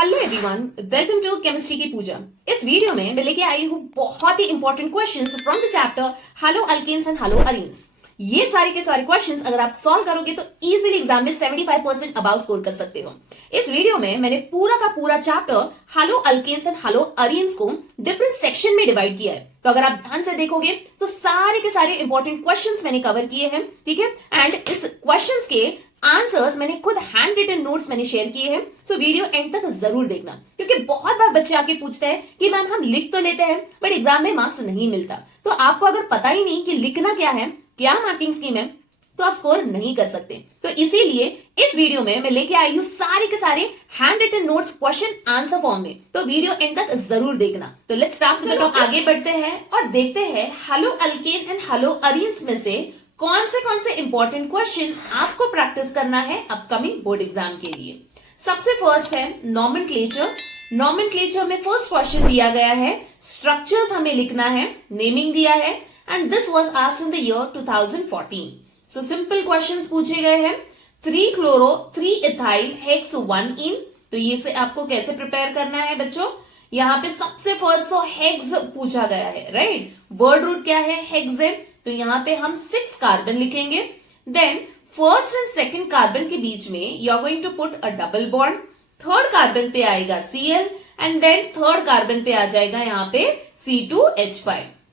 Hello everyone, welcome to chemistry की पूजा। इस video में मैं लेके आई हूँ बहुत ही important questions from the chapter haloalkanes and haloarenes. ये सारे के सारे क्वेश्चंस अगर आप सॉल्व करोगे तो इजीली एग्जाम में 75% अबाव स्कोर कर सकते हो। इस वीडियो में मैंने पूरा का पूरा chapter haloalkanes and haloarenes को डिफरेंट सेक्शन में डिवाइड किया है। तो अगर आप ध्यान से देखोगे तो सारे के सारे इंपॉर्टेंट क्वेश्चंस मैंने कवर किए हैं, ठीक है। एंड इस क्वेश्चंस के आंसर्स मैंने खुद हैंड रिटन नोट्स मैंने शेयर किए हैं। सो वीडियो एंड तक जरूर देखना, क्योंकि बहुत बार बच्चे आके पूछते हैं कि मैम हम लिख तो लेते हैं बट एग्जाम में मार्क्स नहीं मिलता। तो आपको अगर पता ही नहीं कि लिखना क्या है, क्या मार्किंग स्कीम है, तो आप स्कोर नहीं कर सकते। तो इसीलिए इस वीडियो में मैं लेके आई हूं सारे के सारे hand written notes question answer form में। तो वीडियो एंड तक जरूर देखना। तो लेट्स स्टार्ट। चलो आगे बढ़ते हैं और देखते हैं hello alkane and hello arenes में से कौन से इंपॉर्टेंट क्वेश्चन आपको प्रैक्टिस करना है अपकमिंग बोर्ड एग्जाम के लिए। सबसे फर्स्ट है नॉमेनक्लेचर। नॉमेनक्लेचर में फर्स्ट क्वेश्चन दिया गया है, स्ट्रक्चर्स हमें लिखना है, नेमिंग दिया है and this was asked in the year 2014। So simple questions पूछे गए हैं। 3 क्लोरो 3 इथाइल हेक्स 1 इन। तो ये से आपको कैसे प्रिपेयर करना है बच्चों, यहाँ पे सबसे फर्स्ट तो हेक्स पूछा गया है, राइट। वर्ड रूट क्या है, हेक्सेन। तो यहाँ पे हम 6 कार्बन लिखेंगे। Then first and second carbon के बीच में you are going to put a double bond. Third carbon पे आएगा Cl and then third carbon पे आ जाएगा यहाँ पे C2H5,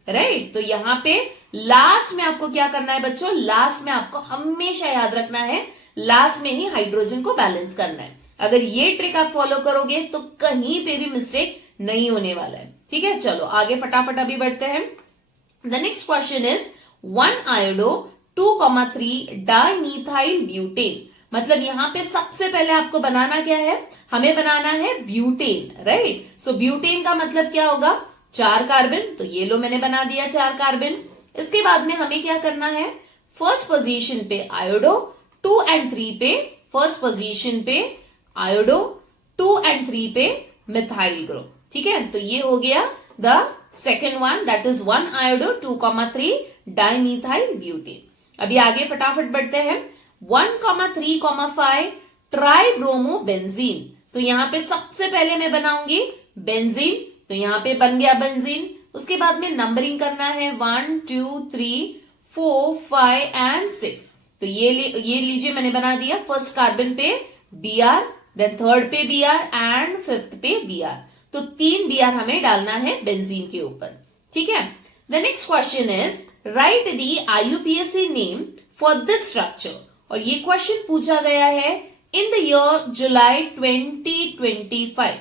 राइट। तो यहाँ पे लास्ट में आपको क्या करना है बच्चों, लास्ट में आपको हमेशा याद रखना है, लास्ट में ही हाइड्रोजन को बैलेंस करना है। अगर ये ट्रिक आप फॉलो करोगे तो कहीं पे भी मिस्टेक नहीं होने वाला है, ठीक है। चलो आगे फटाफट अभी बढ़ते हैं। The next question is 1 iodo 2,3 dimethyl butane. मतलब यहां पे सबसे पहले आपको बनाना क्या है, हमें बनाना है ब्यूटेन, राइट। सो ब्यूटेन का मतलब क्या होगा, 4 कार्बन। तो ये लो मैंने बना दिया 4 कार्बन। इसके बाद में हमें क्या करना है, फर्स्ट पोजीशन पे आयोडो, 2 एंड 3 पे फर्स्ट पोजीशन पे आयोडो, 2 एंड 3 पे मिथाइल ग्रुप, ठीक है। तो ये हो गया the second one, that is 1 iodo 2,3 dimethyl butane. अभी आगे फटाफट बढ़ते हैं। 1,3,5 ट्राइब्रोमो बेंजीन। तो यहां पे सबसे पहले मैं बनाऊंगी बेंजीन। तो यहां पे बन गया बेंजीन। उसके बाद में नंबरिंग करना है 1 2 3 4 5 एंड 6। तो ये लीजिए मैंने बना दिया। फर्स्ट कार्बन पे Br, देन थर्ड पे Br एंड फिफ्थ पे Br। तो 3 Br हमें डालना है बेंजीन के ऊपर, ठीक है। The next question is right the IUPAC name for this structure. और ये क्वेश्चन पूछा गया है इन द ईयर जुलाई 2025,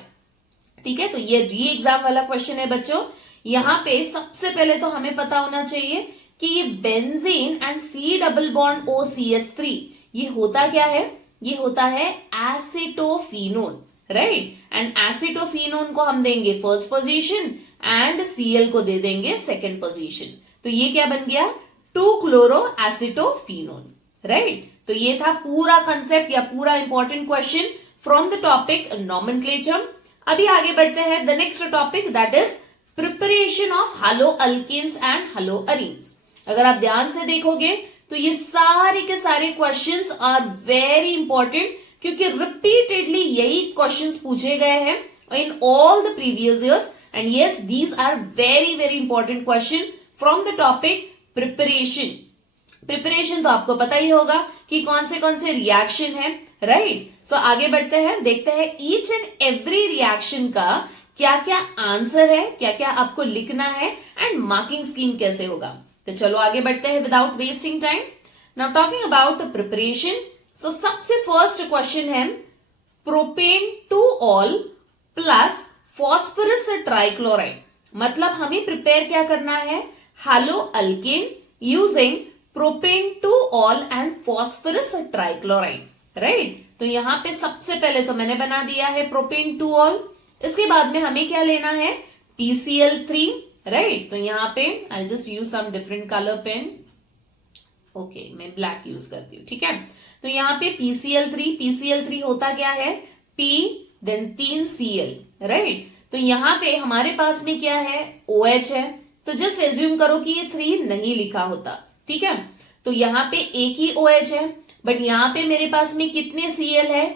ठीक है। तो ये री एग्जाम वाला क्वेश्चन है बच्चों। यहां पे सबसे पहले तो हमें पता होना चाहिए कि ये benzene and C double bond OCH3 ये होता क्या है, ये होता है एसिटोफिनोन, राइट। एंड एसिटोफिनोन को हम देंगे फर्स्ट पोजीशन एंड Cl को दे देंगे सेकेंड पोजीशन। तो ये क्या बन गया, 2 क्लोरो एसिटोफिनोन, राइट। तो ये था पूरा कंसेप्ट या पूरा important question from the topic nomenclature. अभी आगे बढ़ते हैं the next topic, that is preparation of haloalkanes and haloarenes. अगर आप ध्यान से देखोगे तो ये सारे के सारे क्वेश्चंस आर वेरी इंपॉर्टेंट, क्योंकि रिपीटेडली यही क्वेश्चंस पूछे गए हैं in all the previous years. And yes, these are very very important question from the topic preparation. Preparation तो आपको पता ही होगा कि कौन से रिएक्शन है, राइट। सो आगे बढ़ते हैं, देखते हैं ईच एंड एवरी रिएक्शन का क्या क्या आंसर है, क्या क्या आपको लिखना है एंड मार्किंग स्कीम कैसे होगा। तो चलो आगे बढ़ते हैं without wasting time. Now talking about preparation. So सबसे फर्स्ट क्वेश्चन है propan two ol plus phosphorus trichloride. मतलब हमें प्रिपेयर क्या करना है, halo alkane using propan two ol and phosphorus trichloride, right. तो यहां पे सबसे पहले तो मैंने बना दिया है प्रोपेन टू ऑल। इसके बाद में हमें क्या लेना है, PCl3, राइट। तो यहाँ पे I just use some different colour pen, okay मैं ब्लैक यूज करती हूँ, ठीक है। तो यहाँ पे PCl3 होता क्या है, P देन 3 Cl, राइट। तो यहाँ पे हमारे पास में क्या है, OH है। तो जस्ट एज्यूम करो कि ये 3 नहीं लिखा होता, ठीक है। तो यहाँ पे एक ही OH है, बट यहाँ पे मेरे पास में कितने Cl है,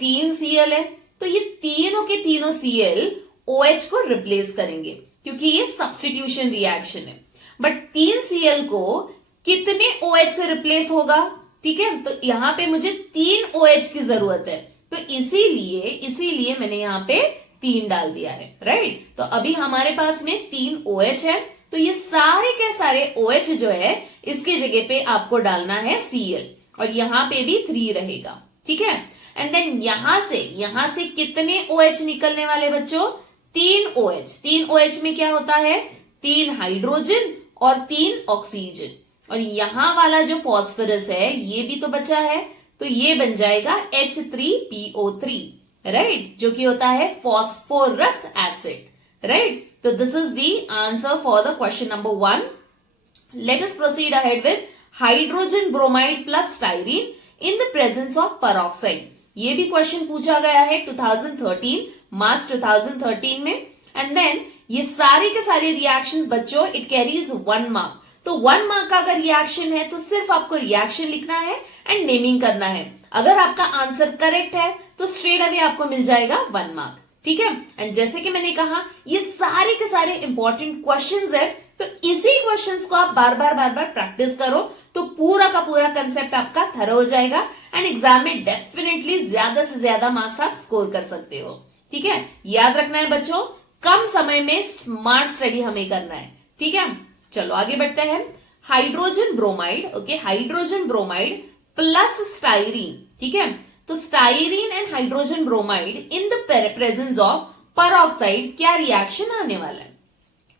3 Cl है। तो ये तीनों के तीनों Cl OH को रिप्लेस करेंगे क्योंकि ये सब्स्टिट्यूशन रिएक्शन है। बट 3 Cl को कितने OH से रिप्लेस होगा? ठीक है, तो यहां पे मुझे 3 OH की जरूरत है, तो इसीलिए मैंने यहां पे 3 डाल दिया है, राइट। तो अभी हमारे पास में 3 OH है, तो ये सारे के सारे OH जो है इसकी जगह पे आपको डालना है Cl, और यहां पे भी 3 रहेगा, ठीक है। एंड देन यहां से कितने OH निकलने वाले बच्चों? 3 OH। 3 OH में क्या होता है? 3 हाइड्रोजन और 3 ऑक्सीजन, और यहां वाला जो फॉस्फोरस है ये भी तो बचा है, तो ये बन जाएगा H3PO3, राइट, जो कि होता है फॉस्फोरस एसिड, राइट। तो this is the answer for the question number 1. Let us proceed ahead with hydrogen bromide plus styrene in the presence of peroxide. ये भी क्वेश्चन पूछा गया है 2013 मार्च 2013 में. एंड देन ये सारे के सारे रिएक्शंस बच्चों इट कैरीज 1 मार्क. तो 1 मार्क का अगर रिएक्शन है तो सिर्फ आपको रिएक्शन लिखना है एंड नेमिंग करना है. अगर आपका आंसर करेक्ट है तो स्ट्रेट अवे आपको मिल जाएगा 1 मार्क, ठीक है. एंड जैसे कि मैंने कहा ये सारे के सारे इंपॉर्टेंट क्वेश्चंस है, तो इसी क्वेश्चंस को आप बार बार प्रैक्टिस करो तो पूरा का पूरा कंसेप्ट आपका थरो हो जाएगा एंड एग्जाम में डेफिनेटली ज्यादा से ज्यादा मार्क्स आप स्कोर कर सकते हो, ठीक है. याद रखना है बच्चों, कम समय में स्मार्ट स्टडी हमें करना है, ठीक है. चलो आगे बढ़ते हैं. Hydrogen bromide, okay, hydrogen bromide plus styrene, ठीक है. तो styrene and hydrogen bromide in the presence of peroxide क्या रिएक्शन आने वाला है?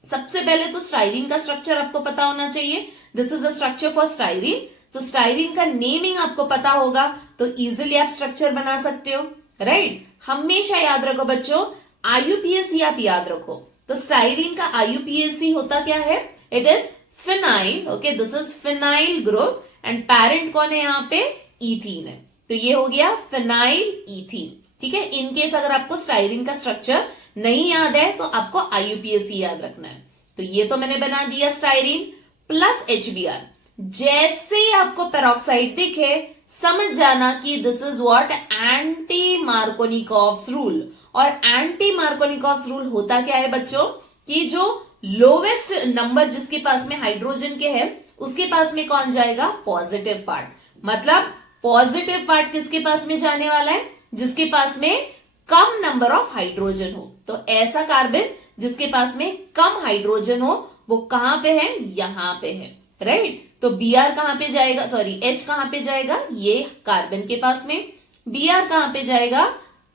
सबसे पहले तो स्टाइरीन का स्ट्रक्चर आपको पता होना चाहिए. This is the structure for styrene. तो स्टाइरीन का नेमिंग आपको पता होगा तो इजीली आप स्ट्रक्चर बना सकते हो, राइट. हमेशा याद रखो बच्चों, आईयूपीएसी आप याद रखो. तो स्टाइरीन का आईयूपीएसी होता क्या है? It is phenyl, okay, this is phenyl group and parent कौन है यहाँ पे? इथीन है. तो ये हो गया फिनाइल इथीन, ठीक है. इनकेस अगर आपको स्टाइरीन का स्ट्रक्चर नहीं याद है तो आपको आईयूपीएसी याद रखना है. तो ये तो मैंने बना दिया स्टाइरीन प्लस HBr. जैसे ही आपको पेरोक्साइड दिखे समझ जाना कि this is what anti Markovnikov's rule. और एंटी मार्कोनिकॉव्स रूल होता क्या है बच्चों कि जो लोवेस्ट नंबर जिसके पास में हाइड्रोजन के है उसके पास में कौन जाएगा? Positive part. मतलब पॉजिटिव पार्ट किसके पास में जाने वाला है? जिसके पास में कम नंबर ऑफ हाइड्रोजन हो. तो ऐसा कार्बन जिसके पास में कम हाइड्रोजन हो वो कहां पे है? यहां पे है, राइट. तो Br कहां पे जाएगा? सॉरी, H कहां पे जाएगा? ये कार्बन के पास में. Br कहां पे जाएगा?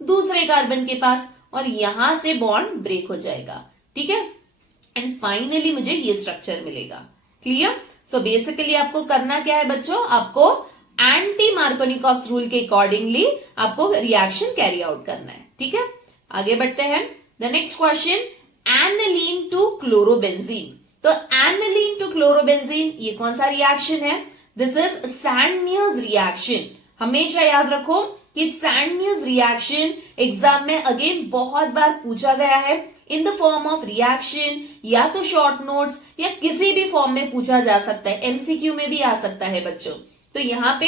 दूसरे कार्बन के पास, और यहां से बॉन्ड ब्रेक हो जाएगा, ठीक है. एंड फाइनली मुझे ये स्ट्रक्चर मिलेगा. क्लियर? सो बेसिकली आपको करना क्या है बच्चों? आपको एंटी मार्कोनिकॉव्स रूल के अकॉर्डिंगली आपको रिएक्शन कैरी आउट करना है, ठीक है. आगे बढ़ते हैं. The next question, aniline to chlorobenzene. तो एनिलीन टू क्लोरोबेंजीन ये कौन सा रिएक्शन है? This is Sandmeyer's reaction. हमेशा याद रखो कि सैंडम्यूज रिएक्शन एग्जाम में अगेन बहुत बार पूछा गया है in the form of reaction, या तो शॉर्ट नोट्स या किसी भी फॉर्म में पूछा जा सकता है, एमसीक्यू में भी आ सकता है बच्चों. तो यहाँ पे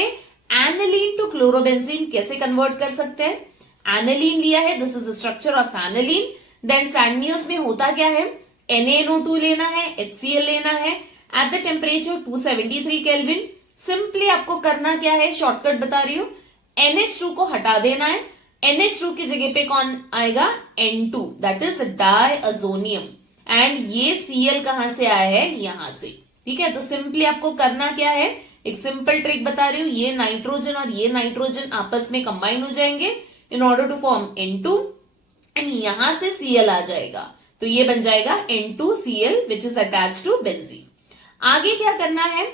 एनिलीन टू क्लोरोबेंजीन कैसे कन्वर्ट कर सकते हैं? एनिलीन लिया है, this is structure of aniline. Then Sandmeyer's में होता क्या है? NaNO2 लेना है, HCl लेना है at the temperature 273 kelvin. Simply आपको करना क्या है? शॉर्टकट बता रही हूं, NH2 को हटा देना है. NH2 की जगह पे कौन आएगा? N2, that is diazonium. And ये Cl कहां से आया है? यहां से, ठीक है. तो सिंपली आपको करना क्या है? एक सिंपल ट्रिक बता रही हूं, ये नाइट्रोजन और ये नाइट्रोजन आपस में कंबाइन हो जाएंगे in order to form N2 and यहां से Cl आ जाएगा. तो ये बन जाएगा N2Cl which is attach to benzene. आगे क्या करना है?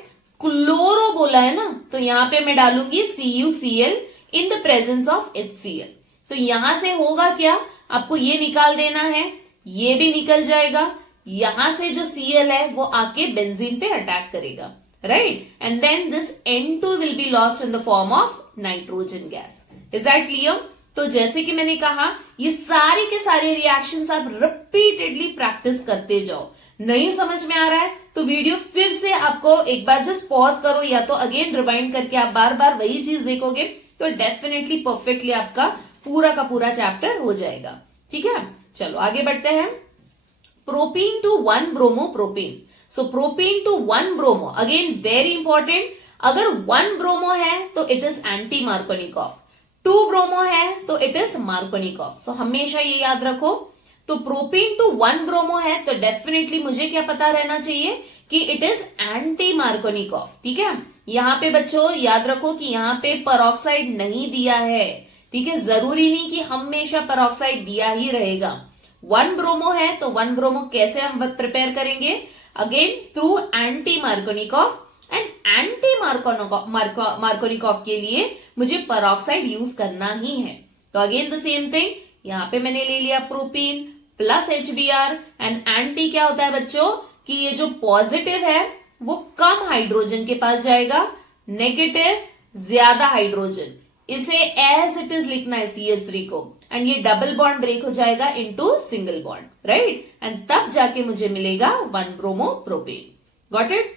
क्लोरो बोला है ना, तो यहां पे मैं डालूंगी CuCl in the presence of HCl. तो यहां से होगा क्या? आपको ये निकाल देना है, ये भी निकल जाएगा. यहां से जो Cl है वो आके बेंजीन पे अटैक करेगा, right. And then this N2 will be lost in the form of nitrogen gas. Is that clear? तो जैसे कि मैंने कहा ये सारे के सारे रिएक्शंस आप रिपीटेडली प्रैक्टिस करते जाओ. नहीं समझ में आ रहा है तो वीडियो फिर से आपको एक बार जस्ट पॉज करो या तो अगेन रिवाइंड करके आप बार बार वही चीज देखोगे तो डेफिनेटली परफेक्टली आपका पूरा का पूरा चैप्टर हो जाएगा। ठीक है, चलो आगे बढ़ते हैं। Propene to 1 bromo propane. So propane to 1 bromo, again very important, अगर 1 ब्रोमो है तो it is anti Markovnikov, 2 bromo है तो इट इज मार्कोनिकॉफ। सो हमेशा ये याद रखो। तो प्रोपेन टू 1 ब्रोमो है तो डेफिनेटली मुझे क्या पता रहना चाहिए कि इट इज एंटी मार्कोनिकॉफ। ठीक है, यहां पे बच्चों याद रखो कि यहां पे परऑक्साइड नहीं दिया है। ठीक है, जरूरी नहीं कि हमेशा परऑक्साइड दिया ही रहेगा। 1 ब्रोमो है तो 1 ब्रोमो कैसे हम प्रिपेयर करेंगे, again through anti Markovnikov, and anti Markovnikov के लिए मुझे परऑक्साइड यूज करना ही है। तो अगेन द सेम थिंग, यहां पे मैंने ले लिया propene plus HBr, and anti क्या होता है बच्चों कि ये जो पॉजिटिव है वो कम हाइड्रोजन के पास जाएगा, नेगेटिव ज्यादा हाइड्रोजन, इसे एज इट इज लिखना है CH3 को, एंड ये डबल बॉन्ड ब्रेक हो जाएगा into single bond, right, and तब जाके मुझे मिलेगा 1 bromo propane. Got it.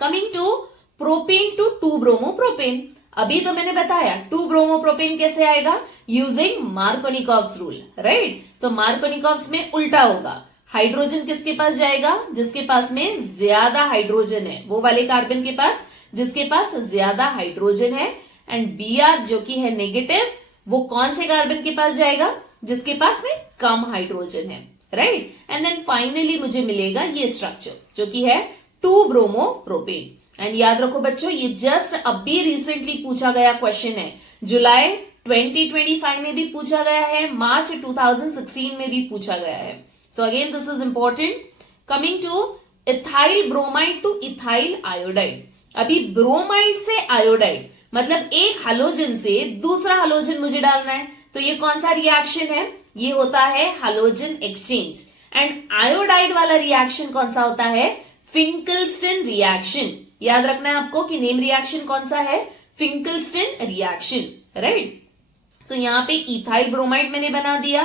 Coming to propane to 2 bromo propane. अभी तो मैंने बताया 2 ब्रोमो प्रोपेन कैसे आएगा, यूजिंग मार्कोनिकॉफ्स रूल, राइट। तो मार्कोनिकॉफ्स में उल्टा होगा, हाइड्रोजन किसके पास जाएगा, जिसके पास में ज्यादा हाइड्रोजन है, वो वाले कार्बन के पास जिसके पास ज्यादा हाइड्रोजन है, एंड Br जो कि है नेगेटिव, वो कौन से कार्बन के पास जाएगा, जिसके पास में कम हाइड्रोजन है, राइट। एंड देन फाइनली मुझे मिलेगा ये स्ट्रक्चर जो कि है 2 ब्रोमो प्रोपेन। एंड याद रखो बच्चों, ये जस्ट अभी रिसेंटली पूछा गया क्वेश्चन है, जुलाई 2025 में भी पूछा गया है, मार्च 2016 में भी पूछा गया है। So again this is important. Coming two ethyl bromide to ethyl iodide. अभी ब्रोमाइड से आयोडाइड मतलब एक हालोजन से दूसरा हालोजन मुझे डालना है, तो ये कौन सा रिएक्शन है, ये होता है हालोजन एक्सचेंज। एंड आयोडाइड वाला रिएक्शन कौन सा होता है, फिंकलस्टन रिएक्शन। याद रखना है आपको कि नेम रिएक्शन कौन सा है, फिंकलस्टन रिएक्शन, राइट। सो यहां पे इथाइल ब्रोमाइड मैंने बना दिया,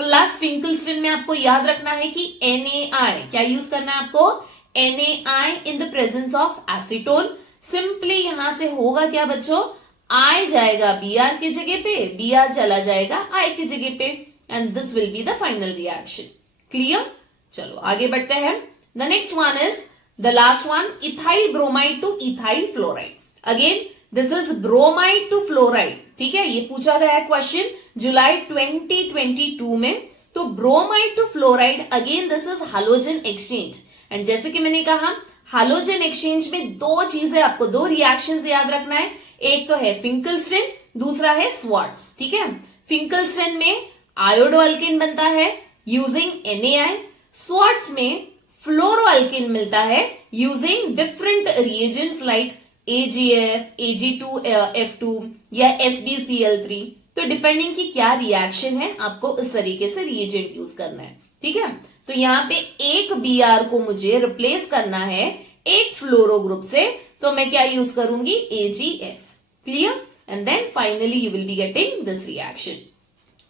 प्लस फिंकलस्टन में आपको याद रखना है कि NaI क्या यूज करना है आपको, NaI in the presence of acetone. Simply यहां से होगा क्या बच्चों, I जाएगा Br की जगह पे, Br चला जाएगा I की जगह पे, and this will be the final reaction. Clear, चलो आगे बढ़ते हैं। The next one is the last one, ethyl bromide to ethyl fluoride. Again this is bromide to fluoride. ठीक है, ये पूछा गया है क्वेश्चन जुलाई 2022 में। तो bromide to fluoride, again this is halogen exchange, and जैसे कि मैंने कहा हालोजन एक्सचेंज में दो चीजें आपको, दो रिएक्शंस याद रखना है, एक तो है फिंकलस्टन, दूसरा है स्वार्ट्ज। ठीक है, फिंकलस्टन में आयोडोअल्केन बनता है यूजिंग NaI, स्वार्ट्ज में फ्लोरोअल्केन मिलता है using different reagents like AgF, Ag2F2 या SbCl3। तो डिपेंडिंग की क्या रिएक्शन है आपको इस तरीके से रिएजेंट यूज करना है। ठीक है, तो यहाँ पे एक Br को मुझे रिप्लेस करना है एक फ्लोरो ग्रुप से, तो मैं क्या यूज करूंगी, AgF। Clear, and then finally you will be getting this reaction.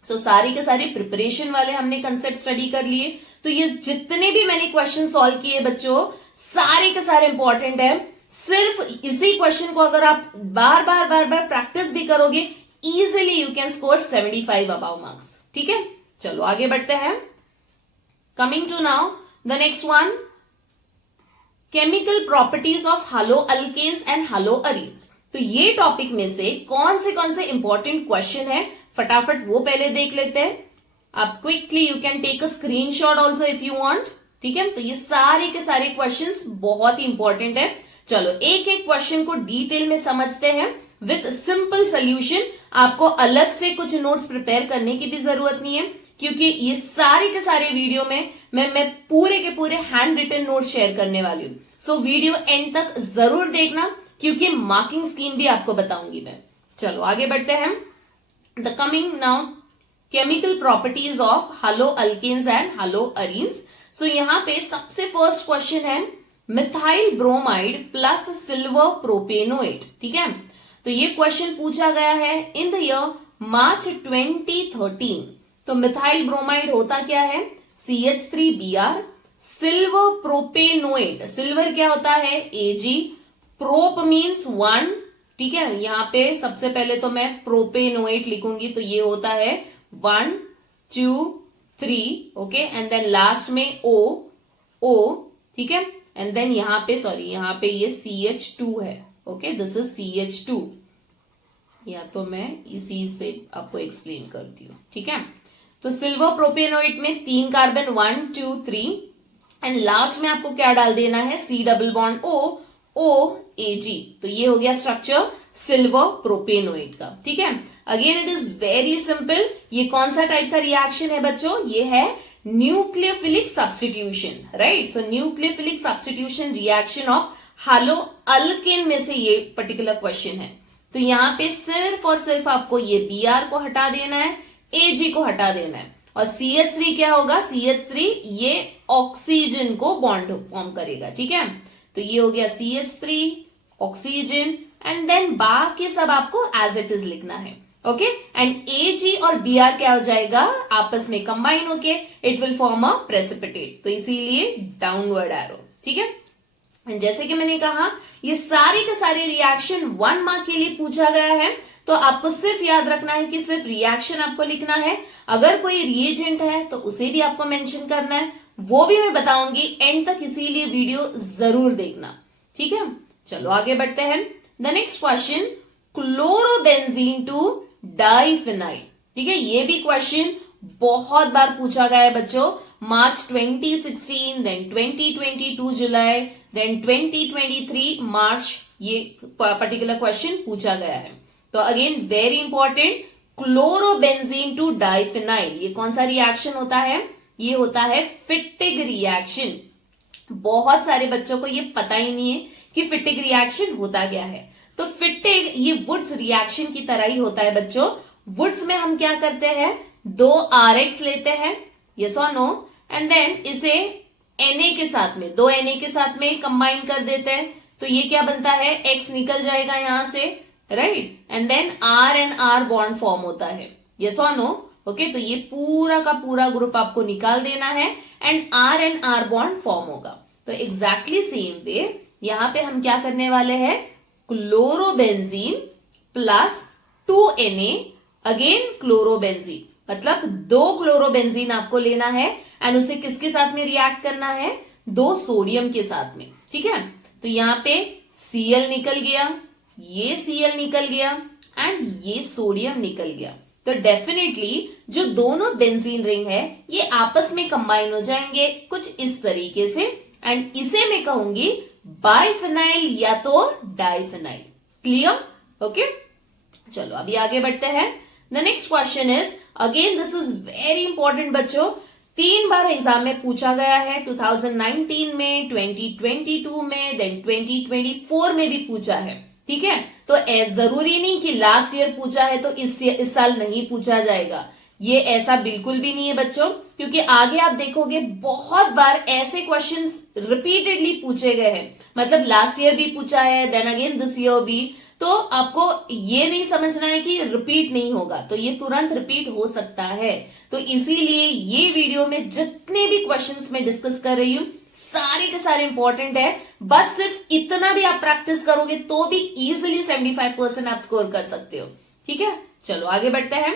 So सारे के सारे प्रिपरेशन वाले हमने कंसेप्ट स्टडी कर लिए। तो ये जितने भी मैंने क्वेश्चन सॉल्व किए बच्चों, सारे के सारे इंपॉर्टेंट है। सिर्फ इसी क्वेश्चन को अगर आप बार बार प्रैक्टिस भी करोगे, easily you can score 75 above marks. ठीक है, चलो आगे बढ़ते हैं। Coming to now the next one, chemical properties of hello alkanes and hello arenes. तो ये टॉपिक में से कौन से इंपॉर्टेंट क्वेश्चन है, फटाफट वो पहले देख लेते हैं। आप quickly you can take a screenshot also if you want. ठीक है, तो ये सारे के सारे क्वेश्चंस बहुत ही इंपॉर्टेंट है। चलो एक एक क्वेश्चन को डिटेल में समझते हैं विथ सिंपल सोल्यूशन। आपको अलग से कुछ नोट्स प्रिपेयर करने की भी जरूरत नहीं है, क्योंकि ये सारे के सारे वीडियो में मैं पूरे के पूरे हैंड रिटन नोट शेयर करने वाली हूँ। सो वीडियो एंड तक जरूर देखना, क्योंकि मार्किंग स्कीम भी आपको बताऊंगी मैं। चलो आगे बढ़ते हैं। The coming now chemical properties of hello alkanes and hello arenes. So यहाँ पे सबसे फर्स्ट क्वेश्चन है methyl bromide plus silver propanoate. ठीक है, तो ये क्वेश्चन पूछा गया है इन द ईयर मार्च 2013। तो मिथाइल ब्रोमाइड होता क्या है, CH3Br, सिल्वर प्रोपेनोएट, सिल्वर क्या होता है Ag, प्रोप मीन्स 1, ठीक है। यहाँ पे सबसे पहले तो मैं प्रोपेनोएट लिखूंगी, तो ये होता है 1 2 3, ओके, एंड देन लास्ट में ओ, ठीक है, एंड देन यहाँ पे यहाँ पे ये CH2 है, ओके, दिस इज CH2। या तो मैं इसी से आपको एक्सप्लेन करती हूँ, ठीक है। तो सिल्वर प्रोपेनोएट में 3 कार्बन 1 2 3, एंड लास्ट में आपको क्या डाल देना है, C double bond O AG। तो ये हो गया स्ट्रक्चर सिल्वर प्रोपेनोएट का, ठीक है। Again it is very simple. ये कौन सा टाइप का रिएक्शन है बच्चों, ये है nucleophilic substitution, right. So nucleophilic substitution reaction of hello alkane में से ये पर्टिकुलर क्वेश्चन है। तो यहाँ पे सिर्फ और सिर्फ आपको ये Br को हटा देना है, Ag को हटा देना है, और CH3 क्या होगा, CH3 ये ऑक्सीजन को बॉन्ड फॉर्म करेगा, ठीक है। तो ये हो गया CH3 ऑक्सीजन, एंड देन बाकी सब आपको एज इट इज लिखना है, ओके। एंड Ag और Br क्या हो जाएगा, आपस में कंबाइन होके it will form a precipitate, तो इसीलिए डाउनवर्ड एरो, ठीक है। जैसे कि मैंने कहा ये सारे के सारे रिएक्शन 1 मार्क के लिए पूछा गया है, तो आपको सिर्फ याद रखना है कि सिर्फ रिएक्शन आपको लिखना है। अगर कोई रिएजेंट है तो उसे भी आपको मेंशन करना है, वो भी मैं बताऊंगी एंड तक, इसीलिए वीडियो जरूर देखना, ठीक है। चलो आगे बढ़ते हैं। The next question, chlorobenzene to diphenyl, ठीक है। ये भी क्वेश्चन बहुत बार पूछा गया है बच्चों, मार्च 2016, देन 2022 जुलाई, देन 2023 मार्च, ये पर्टिकुलर क्वेश्चन पूछा गया है। तो again very important, chlorobenzene to diphenyl, ये कौन सा रिएक्शन होता है, ये होता है फिटिग रिएक्शन। बहुत सारे बच्चों को ये पता ही नहीं है कि फिटिग रिएक्शन होता क्या है। तो फिटिग ये वुड्स रिएक्शन की तरह ही होता है बच्चों। वुड्स में हम क्या करते हैं, 2 RX लेते हैं, यस और नो, एंड देन इसे Na के साथ में, 2 Na के साथ में कंबाइन कर देते हैं, तो ये क्या बनता है, X निकल जाएगा यहां से, right, and then R and R bond form होता है, यस और नो, ओके। तो ये पूरा का पूरा ग्रुप आपको निकाल देना है एंड R बॉन्ड फॉर्म होगा। तो एग्जैक्टली सेम वे यहां पे हम क्या करने वाले हैं, chlorobenzene plus 2 Na, again chlorobenzene, मतलब 2 क्लोरोबेंजीन आपको लेना है एंड उसे किसके साथ में रिएक्ट करना है, 2 सोडियम के साथ में, ठीक है। तो यहां पे Cl निकल गया, ये Cl निकल गया एंड ये सोडियम निकल गया। तो डेफिनेटली जो दोनों बेंजीन रिंग है ये आपस में कंबाइन हो जाएंगे कुछ इस तरीके से, एंड इसे मैं कहूंगी बाइफिनाइल या तो डाइफिनाइल। Clear, okay. चलो अभी आगे बढ़ते हैं। The next question is, again this is very important बच्चों, 3 बार एग्जाम में पूछा गया है, 2019 में, 2022 में, देन 2024 में भी पूछा है, ठीक है। तो जरूरी नहीं कि लास्ट ईयर पूछा है तो इस साल नहीं पूछा जाएगा, ये ऐसा बिल्कुल भी नहीं है बच्चों, क्योंकि आगे आप देखोगे बहुत बार ऐसे क्वेश्चंस रिपीटेडली पूछे गए हैं, मतलब लास्ट ईयर भी पूछा है, देन अगेन दिस ईयर भी। तो आपको ये नहीं समझना है कि रिपीट नहीं होगा, तो ये तुरंत रिपीट हो सकता है। तो इसीलिए ये वीडियो में जितने भी क्वेश्चंस मैं डिस्कस कर रही हूं सारे के सारे इंपॉर्टेंट है, बस सिर्फ इतना भी आप प्रैक्टिस करोगे तो भी इजिली 75% आप स्कोर कर सकते हो, ठीक है। चलो आगे बढ़ते हैं।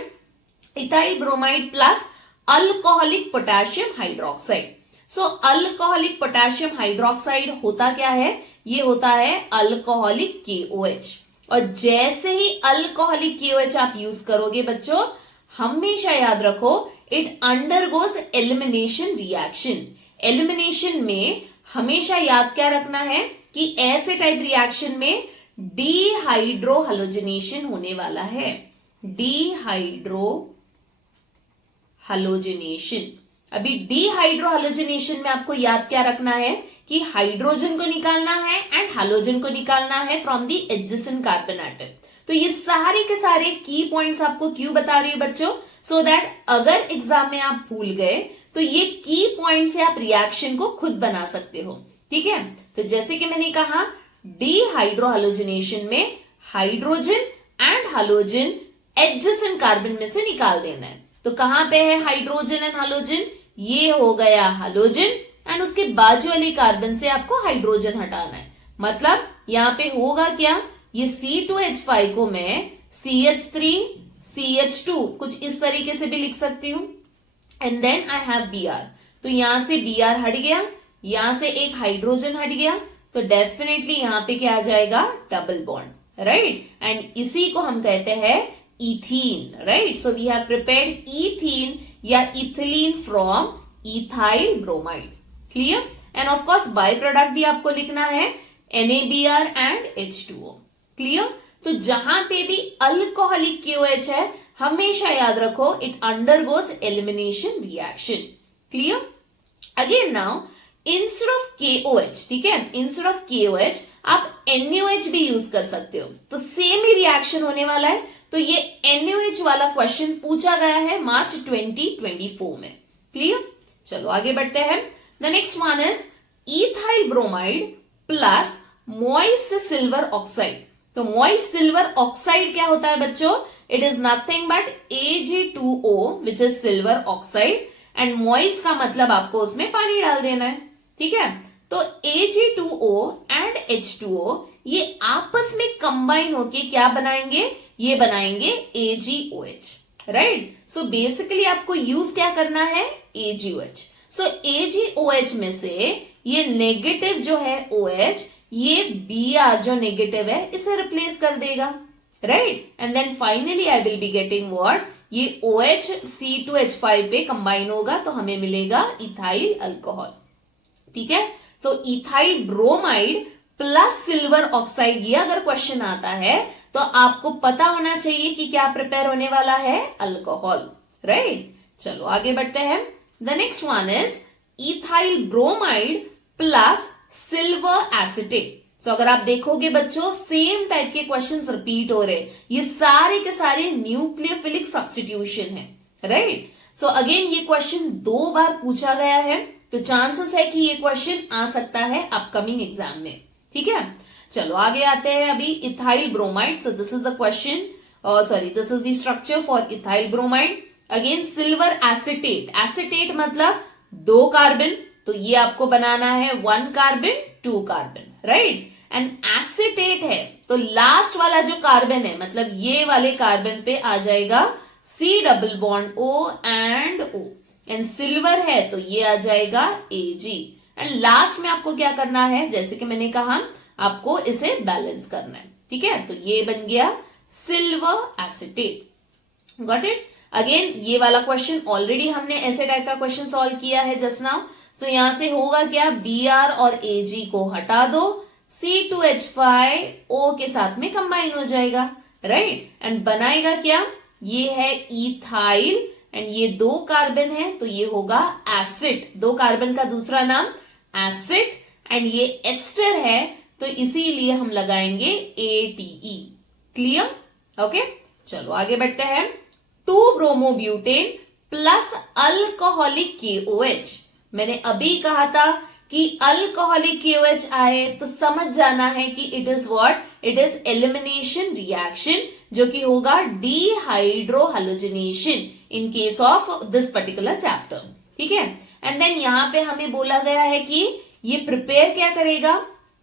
Ethyl bromide plus alcoholic potassium hydroxide. So alcoholic potassium hydroxide होता क्या है, ये होता है अल्कोहलिक KOH, और जैसे ही अल्कोहलिक KOH आप यूज करोगे बच्चों, हमेशा याद रखो it undergoes elimination reaction. Elimination में हमेशा याद क्या रखना है कि ऐसे टाइप रिएक्शन में डीहाइड्रो हैलोजिनेशन होने वाला है, डीहाइड्रो हैलोजिनेशन। अभी डीहाइड्रो हैलोजिनेशन में आपको याद क्या रखना है कि हाइड्रोजन को निकालना है एंड हैलोजन को निकालना है from the adjacent carbon atom. तो ये सारे के सारे की पॉइंट्स आपको क्यों बता रही है बच्चों, सो दैट अगर एग्जाम में आप भूल गए तो ये की पॉइंट से आप रिएक्शन को खुद बना सकते हो, ठीक है। तो जैसे कि मैंने कहा डीहाइड्रो हैलोजिनेशन में hydrogen and halogen adjacent carbon में से निकाल देना है। तो कहां पे है हाइड्रोजन एंड हैलोजन, ये हो गया हैलोजन, एंड उसके बाजू वाले कार्बन से आपको हाइड्रोजन हटाना है। मतलब यहां पे होगा क्या, ये C2H5 को मैं CH3 CH2 कुछ इस तरीके से भी लिख सकती हूं, and then I have Br। तो यहां से Br हट गया, यहां से एक हाइड्रोजन हट गया, तो डेफिनेटली यहां पे क्या आ जाएगा, डबल बॉन्ड, राइट। एंड इसी को हम कहते हैं ethene, right. So we have prepared ethene या ethylene from ethyl bromide, clear. And of course by product भी आपको लिखना है NaBr एंड H2O, क्लियर। तो जहां पे भी अल्कोहलिक KOH है, हमेशा याद रखो it undergoes elimination reaction, clear. Again now instead of KOH, ठीक है, इंस्टेड ऑफ KOH आप NaOH भी यूज कर सकते हो, तो सेम ही रिएक्शन होने वाला है। तो ये NaOH वाला क्वेश्चन पूछा गया है मार्च 2024 में, क्लियर। चलो आगे बढ़ते हैं। The next one is ethyl bromide plus moist silver oxide. तो मॉइस्ट सिल्वर ऑक्साइड क्या होता है बच्चों, it is nothing but Ag2O which is silver oxide, and moist का मतलब आपको उसमें पानी डाल देना है, ठीक है। तो Ag2O एंड H2O ये आपस में कंबाइन होके क्या बनाएंगे, ये बनाएंगे AgOH, राइट। सो बेसिकली आपको यूज क्या करना है, AgOH। सो AgOH में से ये नेगेटिव जो है OH, ये Br जो नेगेटिव है इसे रिप्लेस कर देगा, right. And then finally I will be getting what, ये OH C2H5 पे कंबाइन होगा तो हमें मिलेगा इथाइल अल्कोहल, ठीक है। So ethyl bromide plus silver oxide, ये अगर क्वेश्चन आता है तो आपको पता होना चाहिए कि क्या प्रिपेयर होने वाला है, अल्कोहल, राइट। चलो आगे बढ़ते हैं। The next one is ethyl bromide plus silver acetate. So अगर आप देखोगे बच्चों सेम टाइप के क्वेश्चंस रिपीट हो रहे, ये सारे के सारे न्यूक्लियोफिलिक सब्स्टिट्यूशन है, राइट। सो अगेन ये क्वेश्चन 2 बार पूछा गया है, तो चांसेस है कि ये क्वेश्चन आ सकता है अपकमिंग एग्जाम में, ठीक है। चलो आगे आते हैं अभी ethyl bromide. So this is the question, sorry this is the structure for ethyl bromide. Again silver acetate, acetate मतलब 2 कार्बन, तो ये आपको बनाना है 1 carbon 2 carbon, right. And acetate है तो लास्ट वाला जो कार्बन है, मतलब ये वाले कार्बन पे आ जाएगा C double bond O and O, and silver है तो ये आ जाएगा Ag, एंड लास्ट में आपको क्या करना है, जैसे कि मैंने कहा आपको इसे बैलेंस करना है, ठीक है। तो ये बन गया silver acetate, got it. Again ये वाला क्वेश्चन ऑलरेडी हमने ऐसे टाइप का क्वेश्चन सॉल्व किया है जस्ट नाउ। सो यहां से होगा क्या, Br और Ag को हटा दो, C2H5O के साथ में कंबाइन हो जाएगा, राइट। एंड बनाएगा क्या, ये है इथाइल, एंड ये 2 कार्बन है तो ये होगा एसिड, 2 कार्बन का दूसरा नाम एसिड, एंड ये एस्टर है तो इसीलिए हम लगाएंगे ATE, क्लियर, ओके। चलो आगे बढ़ते हैं। 2 ब्रोमोब्यूटेन प्लस अल्कोहलिक KOH। मैंने अभी कहा था कि अल्कोहलिक KOH आए तो समझ जाना है कि it is what, it is elimination reaction, जो कि होगा dehydrohalogenation in case of this particular chapter, ठीक है। एंड देन यहां पे हमें बोला गया है कि ये प्रिपेयर क्या करेगा,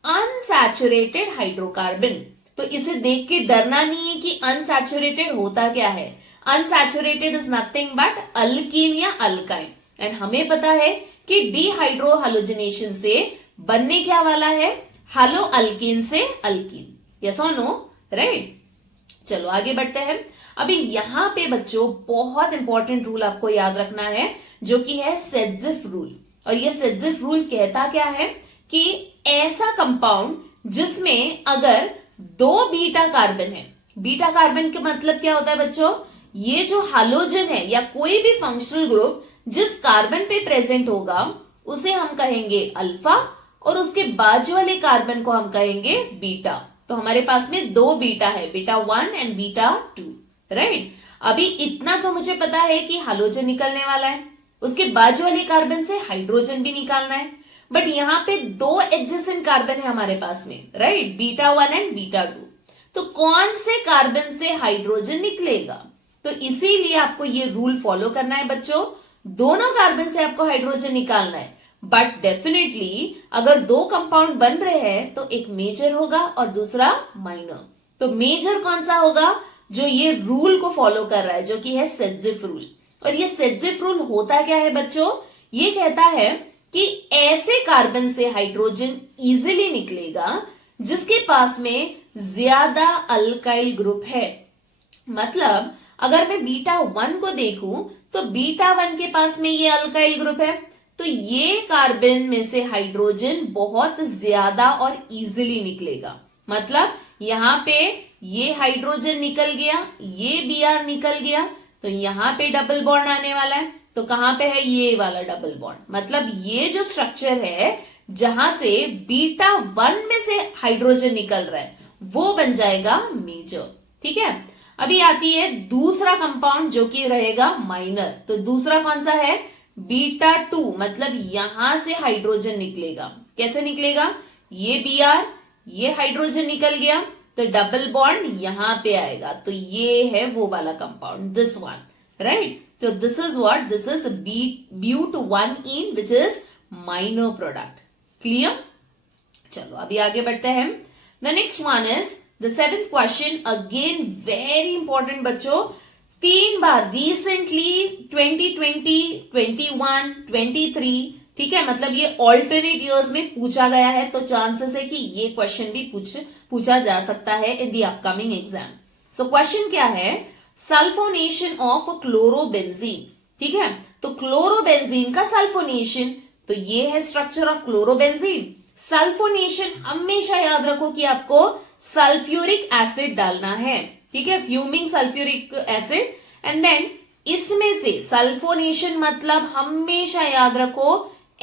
अनसैचुरेटेड हाइड्रोकार्बन। तो इसे देख के डरना नहीं है कि अनसैचुरेटेड होता क्या है, unsaturated is nothing but alkyne या अल्काइन, एंड हमें पता है कि डिहाइड्रोहैलोजिनेशन से बनने क्या वाला है, हैलो अल्कीन से अल्कीन, यस और नो, राइट। चलो आगे बढ़ते हैं। अभी यहां पे बच्चों बहुत इंपॉर्टेंट रूल आपको याद रखना है, जो कि है सेडजिफ रूल। और ये सेडजिफ रूल कहता क्या है कि ऐसा कंपाउंड जिसमें अगर 2 बीटा कार्बन है, बीटा कार्बन का मतलब क्या होता है बच्चों, ये जो हालोजन है या कोई भी फंक्शनल ग्रुप जिस कार्बन पे प्रेजेंट होगा उसे हम कहेंगे अल्फा, और उसके बाजू वाले कार्बन को हम कहेंगे बीटा। तो हमारे पास में 2 बीटा है, बीटा 1 एंड बीटा 2, राइट। अभी इतना तो मुझे पता है कि हालोजन निकलने वाला है, उसके बाजू वाले कार्बन से हाइड्रोजन भी निकालना है, बट यहां पे 2 एडजेसेंट कार्बन है हमारे पास में, राइट, बीटा 1 एंड बीटा 2। तो कौन से कार्बन से हाइड्रोजन निकलेगा, तो इसीलिए आपको ये रूल फॉलो करना है बच्चों, दोनों कार्बन से आपको हाइड्रोजन निकालना है। बट डेफिनेटली अगर 2 कंपाउंड बन रहे हैं तो एक मेजर होगा और दूसरा माइनर, तो मेजर कौन सा होगा? जो ये रूल को फॉलो कर रहा है, जो कि है सेडजिफ रूल। और ये सेडजिफ रूल होता क्या है बच्चों? ये कहता है कि ऐसे कार्बन से हाइड्रोजन इजीली निकलेगा जिसके पास में ज्यादा अल्काइल ग्रुप है। मतलब अगर मैं बीटा 1 को देखूं तो बीटा 1 के पास में ये अल्काइल ग्रुप है, तो ये कार्बन में से हाइड्रोजन बहुत ज्यादा और इजीली निकलेगा। मतलब यहां पे ये हाइड्रोजन निकल गया, ये Br निकल गया, तो यहां पे डबल बॉन्ड आने वाला है। तो कहां पे है? ये वाला डबल बॉन्ड। मतलब ये जो स्ट्रक्चर है जहां से बीटा 1 में से हाइड्रोजन निकल रहा है वो बन जाएगा मेजर। ठीक है, अभी आती है दूसरा कंपाउंड जो कि रहेगा माइनर। तो दूसरा कौन सा है? बीटा 2। मतलब यहां से हाइड्रोजन निकलेगा। कैसे निकलेगा? ये Br, ये हाइड्रोजन निकल गया, तो डबल बॉन्ड यहां पे आएगा, तो ये है वो वाला compound, this one, right. So this is what? This is but1ene which is minor product. Clear? चलो अभी आगे बढ़ते हैं। The next one is the 7th question, again very important बच्चों। 3 बार recently 2020, 21, 23, ठीक है, मतलब ये ऑल्टरनेट ईयर्स में पूछा गया है, तो चांसेस है कि ये क्वेश्चन भी पूछा जा सकता है in the upcoming exam. So question क्या है? Sulphonation of chlorobenzene. ठीक है, तो क्लोरोबेंजीन का सल्फोनेशन, तो ये है स्ट्रक्चर ऑफ क्लोरोबेंजीन। सल्फोनेशन हमेशा याद रखो कि आपको सल्फ्यूरिक एसिड डालना है। ठीक है, fuming sulphuric acid, and then इसमें से सल्फोनेशन मतलब हमेशा याद रखो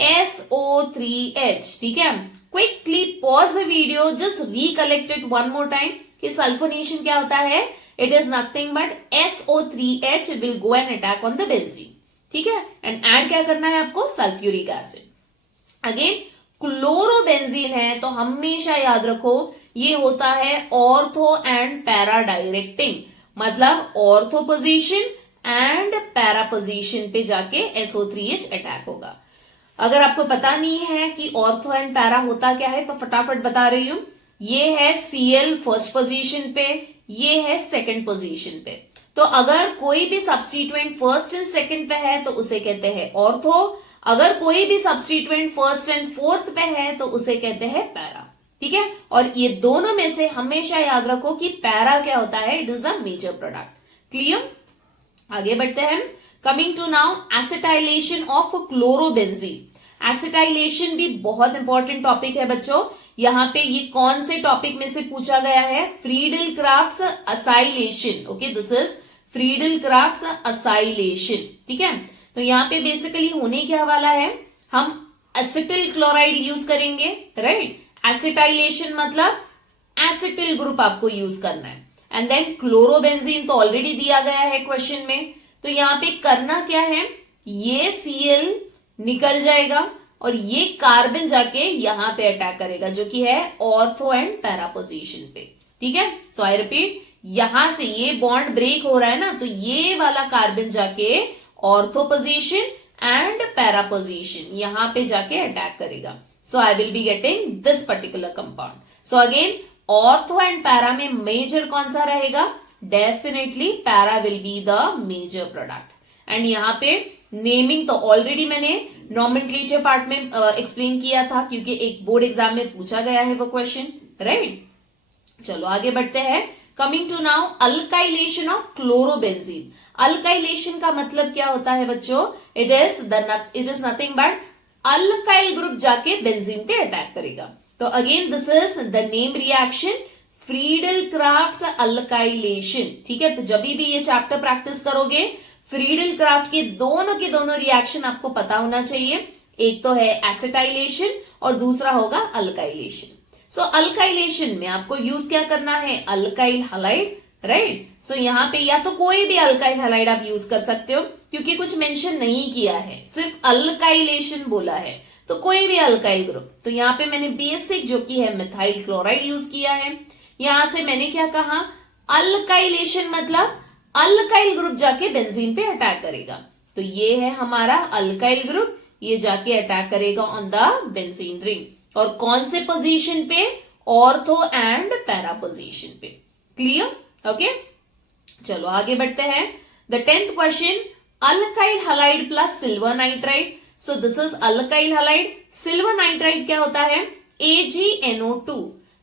SO3H। ठीक है, quickly pause the video, just recollect it one more time कि सल्फोनेशन क्या होता है। It is nothing but SO3H will go and attack on the benzene। ठीक है, एंड ऐड क्या करना है आपको? Sulphuric acid. अगेन क्लोरोबेंजीन है तो हमेशा याद रखो ये होता है ऑर्थो एंड पैरा डायरेक्टिंग। मतलब ortho position and para position पे जाके SO3H अटैक होगा। अगर आपको पता नहीं है कि ऑर्थो एंड पैरा होता क्या है तो फटाफट बता रही हूं। ये है Cl फर्स्ट पोजीशन पे, ये है सेकंड पोजीशन पे। तो अगर कोई भी सब्स्टिट्यूएंट फर्स्ट एंड सेकंड पे है तो उसे कहते हैं ऑर्थो। अगर कोई भी सब्स्टिट्यूएंट फर्स्ट एंड फोर्थ पे है तो उसे कहते हैं पैरा। ठीक है, और ये दोनों में से हमेशा याद रखो कि पैरा क्या होता है? It is a major product. Clear? आगे बढ़ते हैं। Coming to now acetylation of chlorobenzene. Acetylation भी बहुत इंपॉर्टेंट टॉपिक है बच्चों। यहाँ पे ये कौन से टॉपिक में से पूछा गया है? Friedel crafts acylation. Okay, this is Friedel crafts acylation. ठीक है, तो यहाँ पे बेसिकली होने क्या वाला है? हम एसिटिल क्लोराइड यूज करेंगे, राइट। एसिटाइलेशन मतलब एसिटिल ग्रुप आपको यूज करना है, एंड देन क्लोरोबेंजीन तो ऑलरेडी दिया गया है क्वेश्चन में। तो यहाँ पे करना क्या है? ये Cl निकल जाएगा और ये कार्बन जाके यहां पे अटैक करेगा जो कि है ऑर्थो एंड पैरा पोजीशन पे। ठीक है, सो आई रिपीट, यहां से ये बॉन्ड ब्रेक हो रहा है ना, तो ये वाला कार्बन जाके ortho position and para position यहां पे जाके अटैक करेगा। So I will be getting this particular compound. So again ortho and para में मेजर कौन सा रहेगा? Definitely para will be the major product. And यहाँ पे नेमिंग तो ऑलरेडी मैंने नॉमेनक्लेचर पार्ट में एक्सप्लेन किया था, क्योंकि एक बोर्ड एग्जाम में पूछा गया है वो क्वेश्चन, राइट। चलो आगे बढ़ते हैं। Coming to now alkylation of chlorobenzene. Alkylation का मतलब क्या होता है बच्चों? It is nothing but alkyl group जाके बेंजीन पे अटैक करेगा। तो again this is the name reaction Friedel Crafts alkylation. ठीक है, तो जब भी ये चैप्टर प्रैक्टिस करोगे फ्रीडल क्राफ्ट के दोनों रिएक्शन आपको पता होना चाहिए। एक तो है एसिटाइलेशन और दूसरा होगा अल्काइलेशन। सो अल्काइलेशन में आपको यूज क्या करना है? Alkyl halide, right. सो यहाँ पे या तो कोई भी अल्काइल हैलाइड आप यूज कर सकते हो, क्योंकि कुछ मेंशन नहीं किया है, सिर्फ अल्काइलेशन बोला है, तो कोई भी अल्काइल ग्रुप। तो यहाँ पे मैंने बेसिक जो कि है मिथाइल क्लोराइड यूज किया है। यहां से मैंने क्या कहा? अल्काइलेशन मतलब अल्काइल ग्रुप जाके बेंजीन पे अटैक करेगा। तो ये है हमारा अल्काइल ग्रुप, ये जाके अटैक करेगा ऑन द बेंजीन रिंग। और कौन से पोजीशन पे? ऑर्थो एंड पैरा पोजीशन पे। क्लियर? ओके, चलो आगे बढ़ते हैं. The 10th question, alkyl halide plus silver nitride. So this is alkyl halide. Silver nitride क्या होता है? AgNO2.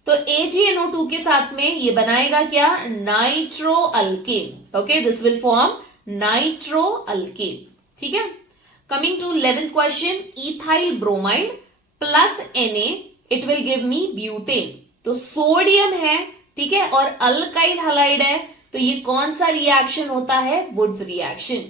तो AgNO2 के साथ में ये बनाएगा क्या? Nitro alkane. Okay, this will form nitro alkane. ठीक है. Coming to 11th question, ethyl bromide plus Na, it will give me butane. तो सोडियम है, ठीक है, और अल्काइल हलाइड है, तो ये कौन सा रिएक्शन होता है? Wurtz reaction.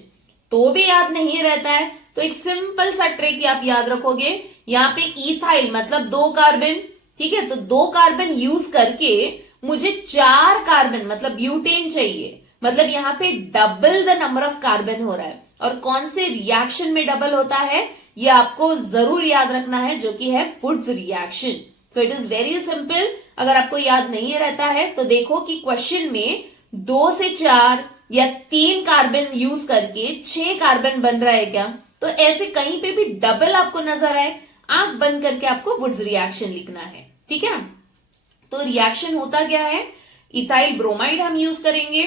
तो भी याद नहीं रहता है तो एक सिंपल सा ट्रिक आप याद रखोगे. यहाँ पे इथाइल मतलब 2 कार्बन, ठीक है, तो 2 कार्बन यूज करके मुझे 4 कार्बन मतलब ब्यूटेन चाहिए. मतलब यहाँ पे double the number of carbon हो रहा है. और कौन से रिएक्शन में डबल होता है ये आपको जरूर याद रखना है, जो कि है Wurtz reaction. So it is very simple. अगर आपको याद नहीं रहता है तो देखो कि क्वेश्चन में 2 से 4 या 3 कार्बन यूज करके 6 कार्बन बन रहा है क्या? तो ऐसे कहीं पे भी डबल आपको नजर आए, आंख बंद करके आपको वुड्स रिएक्शन लिखना है. ठीक है. तो रिएक्शन होता क्या है? इथाइल ब्रोमाइड हम यूज करेंगे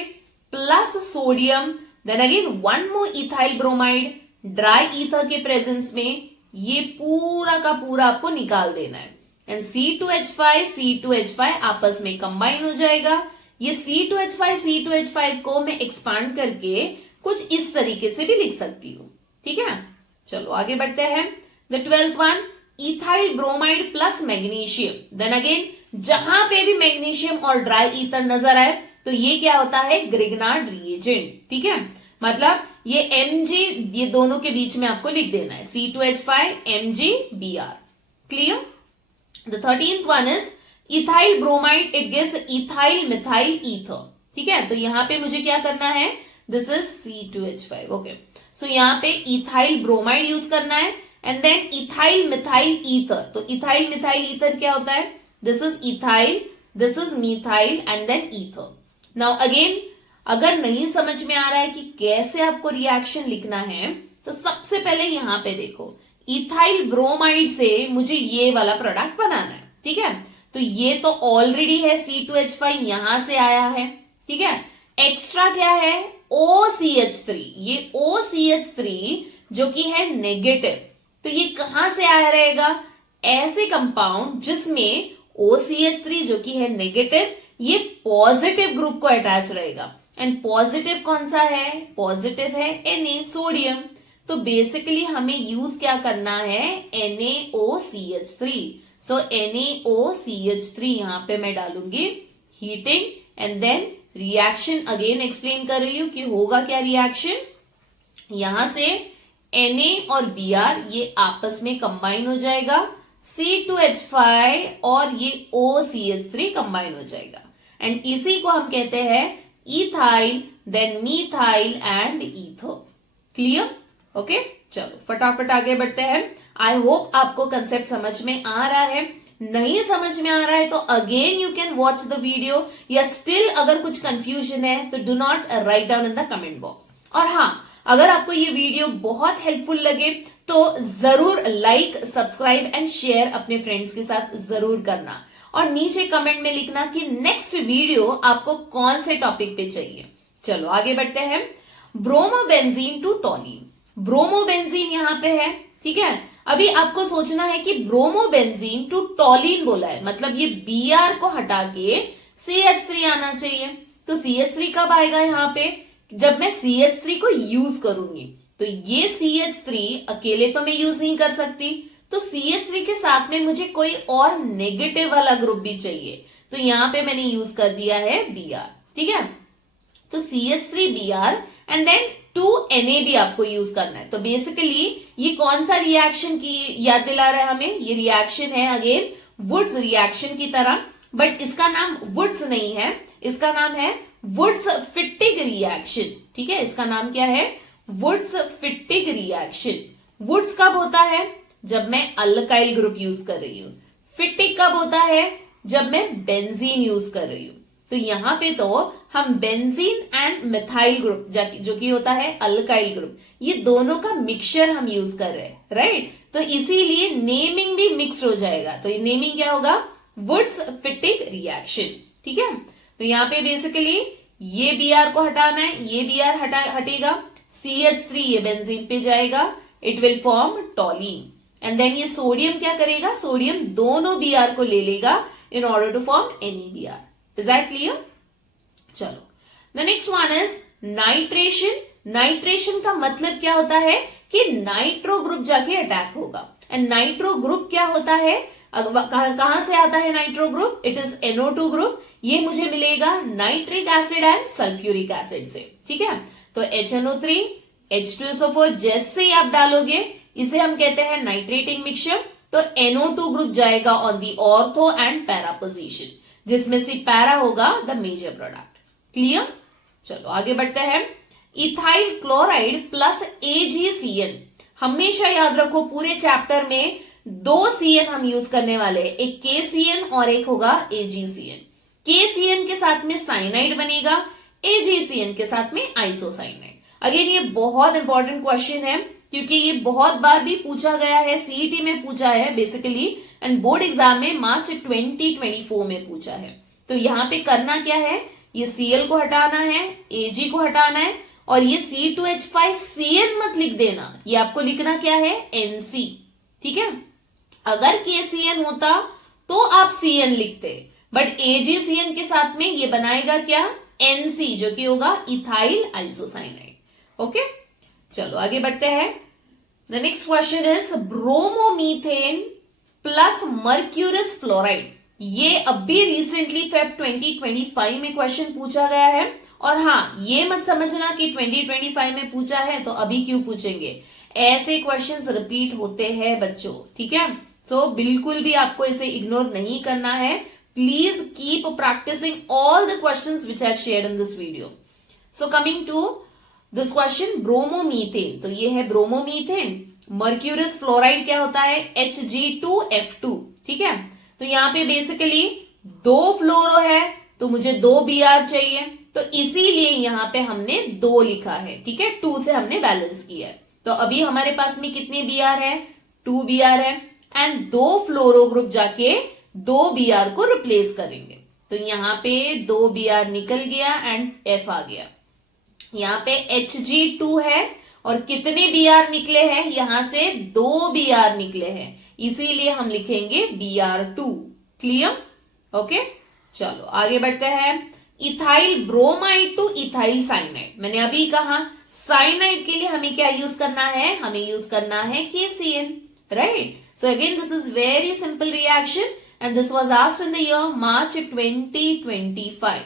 प्लस सोडियम, देन अगेन 1 मोर इथाइल ब्रोमाइड ड्राई ईथर के प्रेजेंस में. ये पूरा का पूरा आपको निकाल देना है. एंड C2H5 आपस में कंबाइन हो जाएगा. ये C2H5 को मैं एक्सपांड करके कुछ इस तरीके से भी लिख सकती हूं. ठीक है. चलो आगे बढ़ते हैं. The 12th one, ethyl bromide plus magnesium. Then again जहां पे भी मैग्नीशियम और ड्राई ईथर नजर आए तो ये क्या होता है? Grignard reagent. ठीक है. मतलब ये Mg, ये दोनों के बीच में आपको लिख देना है C2H5 MgBr. Clear? The 13th one is ethyl bromide, it gives ethyl methyl ether. ठीक है. तो यहां पे मुझे क्या करना है? This is C2H5. ओके, सो यहां पे इथाइल ब्रोमाइड यूज करना है and then ethyl methyl ether. तो इथाइल मिथाइल ईथर क्या होता है? This is ethyl, this is methyl and then ether. Now again अगर नहीं समझ में आ रहा है कि कैसे आपको रिएक्शन लिखना है तो सबसे पहले यहां पे देखो, इथाइल ब्रोमाइड से मुझे ये वाला प्रोडक्ट बनाना है. ठीक है. तो ये तो ऑलरेडी है C2H5, यहां से आया है. ठीक है. एक्स्ट्रा क्या है? OCH3. ये OCH3 जो कि है नेगेटिव, तो ये कहां से आया रहेगा? ऐसे कंपाउंड जिसमें OCH3 जो कि है नेगेटिव, ये पॉजिटिव ग्रुप को अटैच रहेगा. एंड पॉजिटिव कौन सा है? पॉजिटिव है Na, सोडियम. तो बेसिकली हमें यूज क्या करना है? NaOCH3. सो NaOCH3 यहां पे मैं डालूंगी heating and then reaction again explain कर रही हूं कि होगा क्या रिएक्शन. यहां से Na और Br ये आपस में कंबाइन हो जाएगा, C2H5 और ये OCH3 कंबाइन हो जाएगा. एंड इसी को हम कहते हैं ethyl, then methyl and ether. Clear? Okay, चलो फटाफट आगे बढ़ते हैं. आई होप आपको कंसेप्ट समझ में आ रहा है. नहीं समझ में आ रहा है तो again you can watch the video, या स्टिल अगर कुछ कंफ्यूजन है तो do not write down in the comment box. और हाँ, अगर आपको ये वीडियो बहुत हेल्पफुल लगे तो जरूर लाइक, सब्सक्राइब एंड शेयर अपने फ्रेंड्स के साथ जरूर करना. और नीचे कमेंट में लिखना कि नेक्स्ट वीडियो आपको कौन से टॉपिक पे चाहिए. चलो आगे बढ़ते हैं. Bromobenzene to टॉलीन. ब्रोमोबेंजीन यहां पे है. ठीक है. अभी आपको सोचना है कि ब्रोमोबेंजीन टू टॉलीन बोला है, मतलब ये Br को हटा के CH3 आना चाहिए. तो CH3 कब आएगा यहां पे? जब मैं CH3 को यूज करूंगी. तो ये CH3 अकेले तो मैं यूज नहीं कर सकती, तो CH3 के साथ में मुझे कोई और नेगेटिव वाला ग्रुप भी चाहिए. तो यहां पे मैंने यूज कर दिया है Br. ठीक है. तो CH3Br एंड देन 2Na भी आपको यूज करना है. तो बेसिकली ये कौन सा रिएक्शन की याद दिला रहा है हमें? ये रिएक्शन है अगेन वुड्स रिएक्शन की तरह, बट इसका नाम वुड्स नहीं है, इसका नाम है वुड्स फिट्टिग रिएक्शन. ठीक है. इसका नाम क्या है? Woods Fittig reaction. वुड्स कब होता है? जब मैं अल्काइल ग्रुप यूज कर रही हूं. फिट्टिग कब होता है? जब मैं बेंजीन यूज कर रही हूं. तो यहां पे तो हम बेंजीन एंड मिथाइल ग्रुप जो कि होता है अल्काइल ग्रुप, ये दोनों का मिक्सचर हम यूज कर रहे हैं. राइट. तो इसीलिए नेमिंग भी मिक्स हो जाएगा. तो ये नेमिंग क्या होगा? Wurtz Fittig reaction. ठीक है. तो यहाँ पे बेसिकली ये Br को हटाना है, ये Br हटेगा, CH3 ये बेंजीन पे जाएगा, it will form toluene and then ये सोडियम क्या करेगा, सोडियम दोनों Br को ले लेगा in order to form NeBr. Is that clear? चलो the next one is nitration. Nitration का मतलब क्या होता है कि नाइट्रो ग्रुप जाके अटैक होगा. एंड नाइट्रो ग्रुप क्या होता है, कहां से आता है nitro group? It is NO2 group. ये मुझे मिलेगा nitric acid and sulphuric acid से. ठीक है, तो HNO3 H2SO4 जैसे ही आप डालोगे इसे हम कहते हैं नाइट्रेटिंग मिक्सचर. तो NO2 ग्रुप जाएगा on the ortho and para position, जिसमें से पैरा होगा द मेजर प्रोडक्ट. क्लियर? चलो आगे बढ़ते हैं. Ethyl chloride plus AgCN. हमेशा याद रखो पूरे चैप्टर में 2 CN हम यूज करने वाले हैं, एक KCN और एक होगा AgCN. KCN के साथ में साइनाइड बनेगा, AgCN के साथ में आइसोसाइनाइड. अगेन ये बहुत इंपॉर्टेंट क्वेश्चन है क्योंकि ये बहुत बार भी पूछा गया है, CET में पूछा है बेसिकली एंड बोर्ड एग्जाम में मार्च 2024 में पूछा है. तो यहाँ पे करना क्या है, ये Cl को हटाना है, Ag को हटाना है और ये C2H5CN मत लिख देना, ये आपको लिखना क्या है, NC. ठीक है, अगर KCN होता तो आप CN लिखते, बट AgCN के साथ में ये बनाएगा क्या, NC, जो कि होगा इथाइल आइसोसाइनाइड. ओके, चलो आगे बढ़ते हैं. The next question is bromomethane plus mercurous fluoride. ये अभी रिसेंटली फेब 2025 में क्वेश्चन पूछा गया है. और हाँ, ये मत समझना कि 2025 में पूछा है तो अभी क्यों पूछेंगे, ऐसे क्वेश्चंस रिपीट होते हैं बच्चों. ठीक है, सो बिल्कुल भी आपको इसे इग्नोर नहीं करना है. Please keep practicing all the questions which I have shared in this video. So coming to this question, bromomethane. तो ये है ब्रोमोमीथेन. मर्क्यूरस फ्लोराइड क्या होता है, Hg2F2. ठीक है, तो यहाँ पे बेसिकली 2 फ्लोरो है तो मुझे 2 Br चाहिए, तो इसीलिए यहाँ पे हमने 2 लिखा है. ठीक है, 2 से हमने बैलेंस किया है. तो अभी हमारे पास में कितने Br है, 2 Br है एंड 2 फ्लोरो ग्रुप जाके 2 Br को रिप्लेस करेंगे. तो यहाँ पे 2 Br निकल गया एंड F आ गया. यहाँ पे Hg2 है और कितने Br निकले हैं, यहां से 2 Br निकले हैं, इसीलिए हम लिखेंगे Br2. क्लियर? ओके, चलो आगे बढ़ते हैं. Ethyl bromide to ethyl cyanide. मैंने अभी कहा साइनाइड के लिए हमें क्या यूज करना है, हमें यूज करना है KCN. Right? So again this is very simple reaction and this was asked in the year March 2025.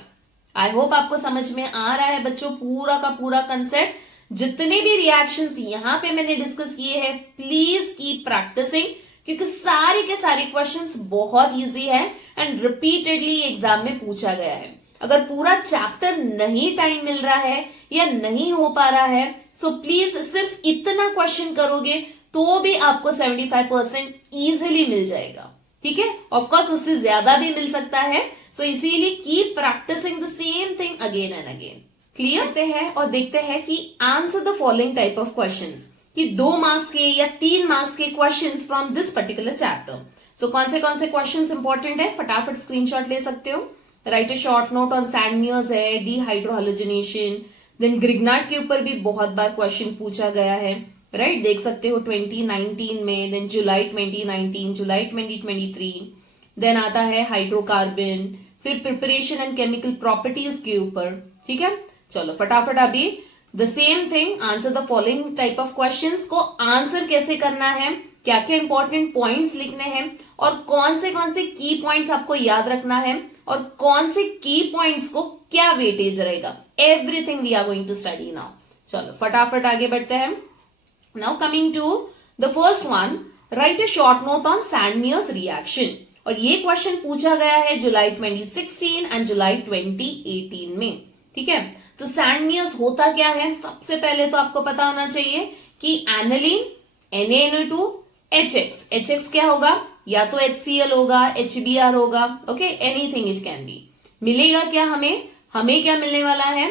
I hope आपको समझ में आ रहा है बच्चों पूरा का पूरा कंसेप्ट. जितने भी रिएक्शंस यहाँ पे मैंने डिस्कस किए हैं, प्लीज कीप प्रैक्टिसिंग क्योंकि सारे के सारे क्वेश्चंस बहुत इजी है एंड रिपीटेडली एग्जाम में पूछा गया है. अगर पूरा चैप्टर नहीं टाइम मिल रहा है या नहीं हो पा रहा है, सो प्लीज सिर्फ इतना क्वेश्चन करोगे तो भी आपको 75% इजीली मिल जाएगा. ठीक है, ऑफकोर्स उससे ज्यादा भी मिल सकता है. सो इसीलिए keep practising the same thing again and again. Clear होते हैं और देखते हैं कि answer the following type of questions, कि 2 मार्क्स के या 3 मार्क्स के questions from this particular chapter. So कौन से क्वेश्चंस इंपॉर्टेंट है, फटाफट स्क्रीनशॉट ले सकते हो. Write a short note on Sandmeyer's है, डिहाइड्रोहाइलोजिनेशन, देन ग्रिग्नार्ड के ऊपर भी बहुत बार क्वेश्चन पूछा गया है. राइट, देख सकते हो 2019 में, देन जुलाई 2019, जुलाई 2023. देन आता है हाइड्रोकार्बन, फिर प्रिपरेशन एंड केमिकल प्रॉपर्टीज के ऊपर. ठीक है, चलो फटाफट अभी the same thing, answer the following type of questions को आंसर कैसे करना है, क्या क्या इंपॉर्टेंट पॉइंट्स लिखने हैं और कौन से की पॉइंट्स आपको याद रखना है और कौन से की पॉइंट्स को क्या वेटेज रहेगा, everything we are going to study now. चलो फटाफट आगे बढ़ते हैं. Now coming to the first one, write a short note on Sandmeyer's reaction. और ये क्वेश्चन पूछा गया है जुलाई 2016 एंड जुलाई 2018 में. ठीक है, तो सैंडमियर्स होता क्या है, सबसे पहले तो आपको पता होना चाहिए कि एनालिन NaNO2 HX क्या होगा, या तो HCl होगा, HBr होगा. Okay, anything it can be. मिलेगा क्या हमें क्या मिलने वाला है,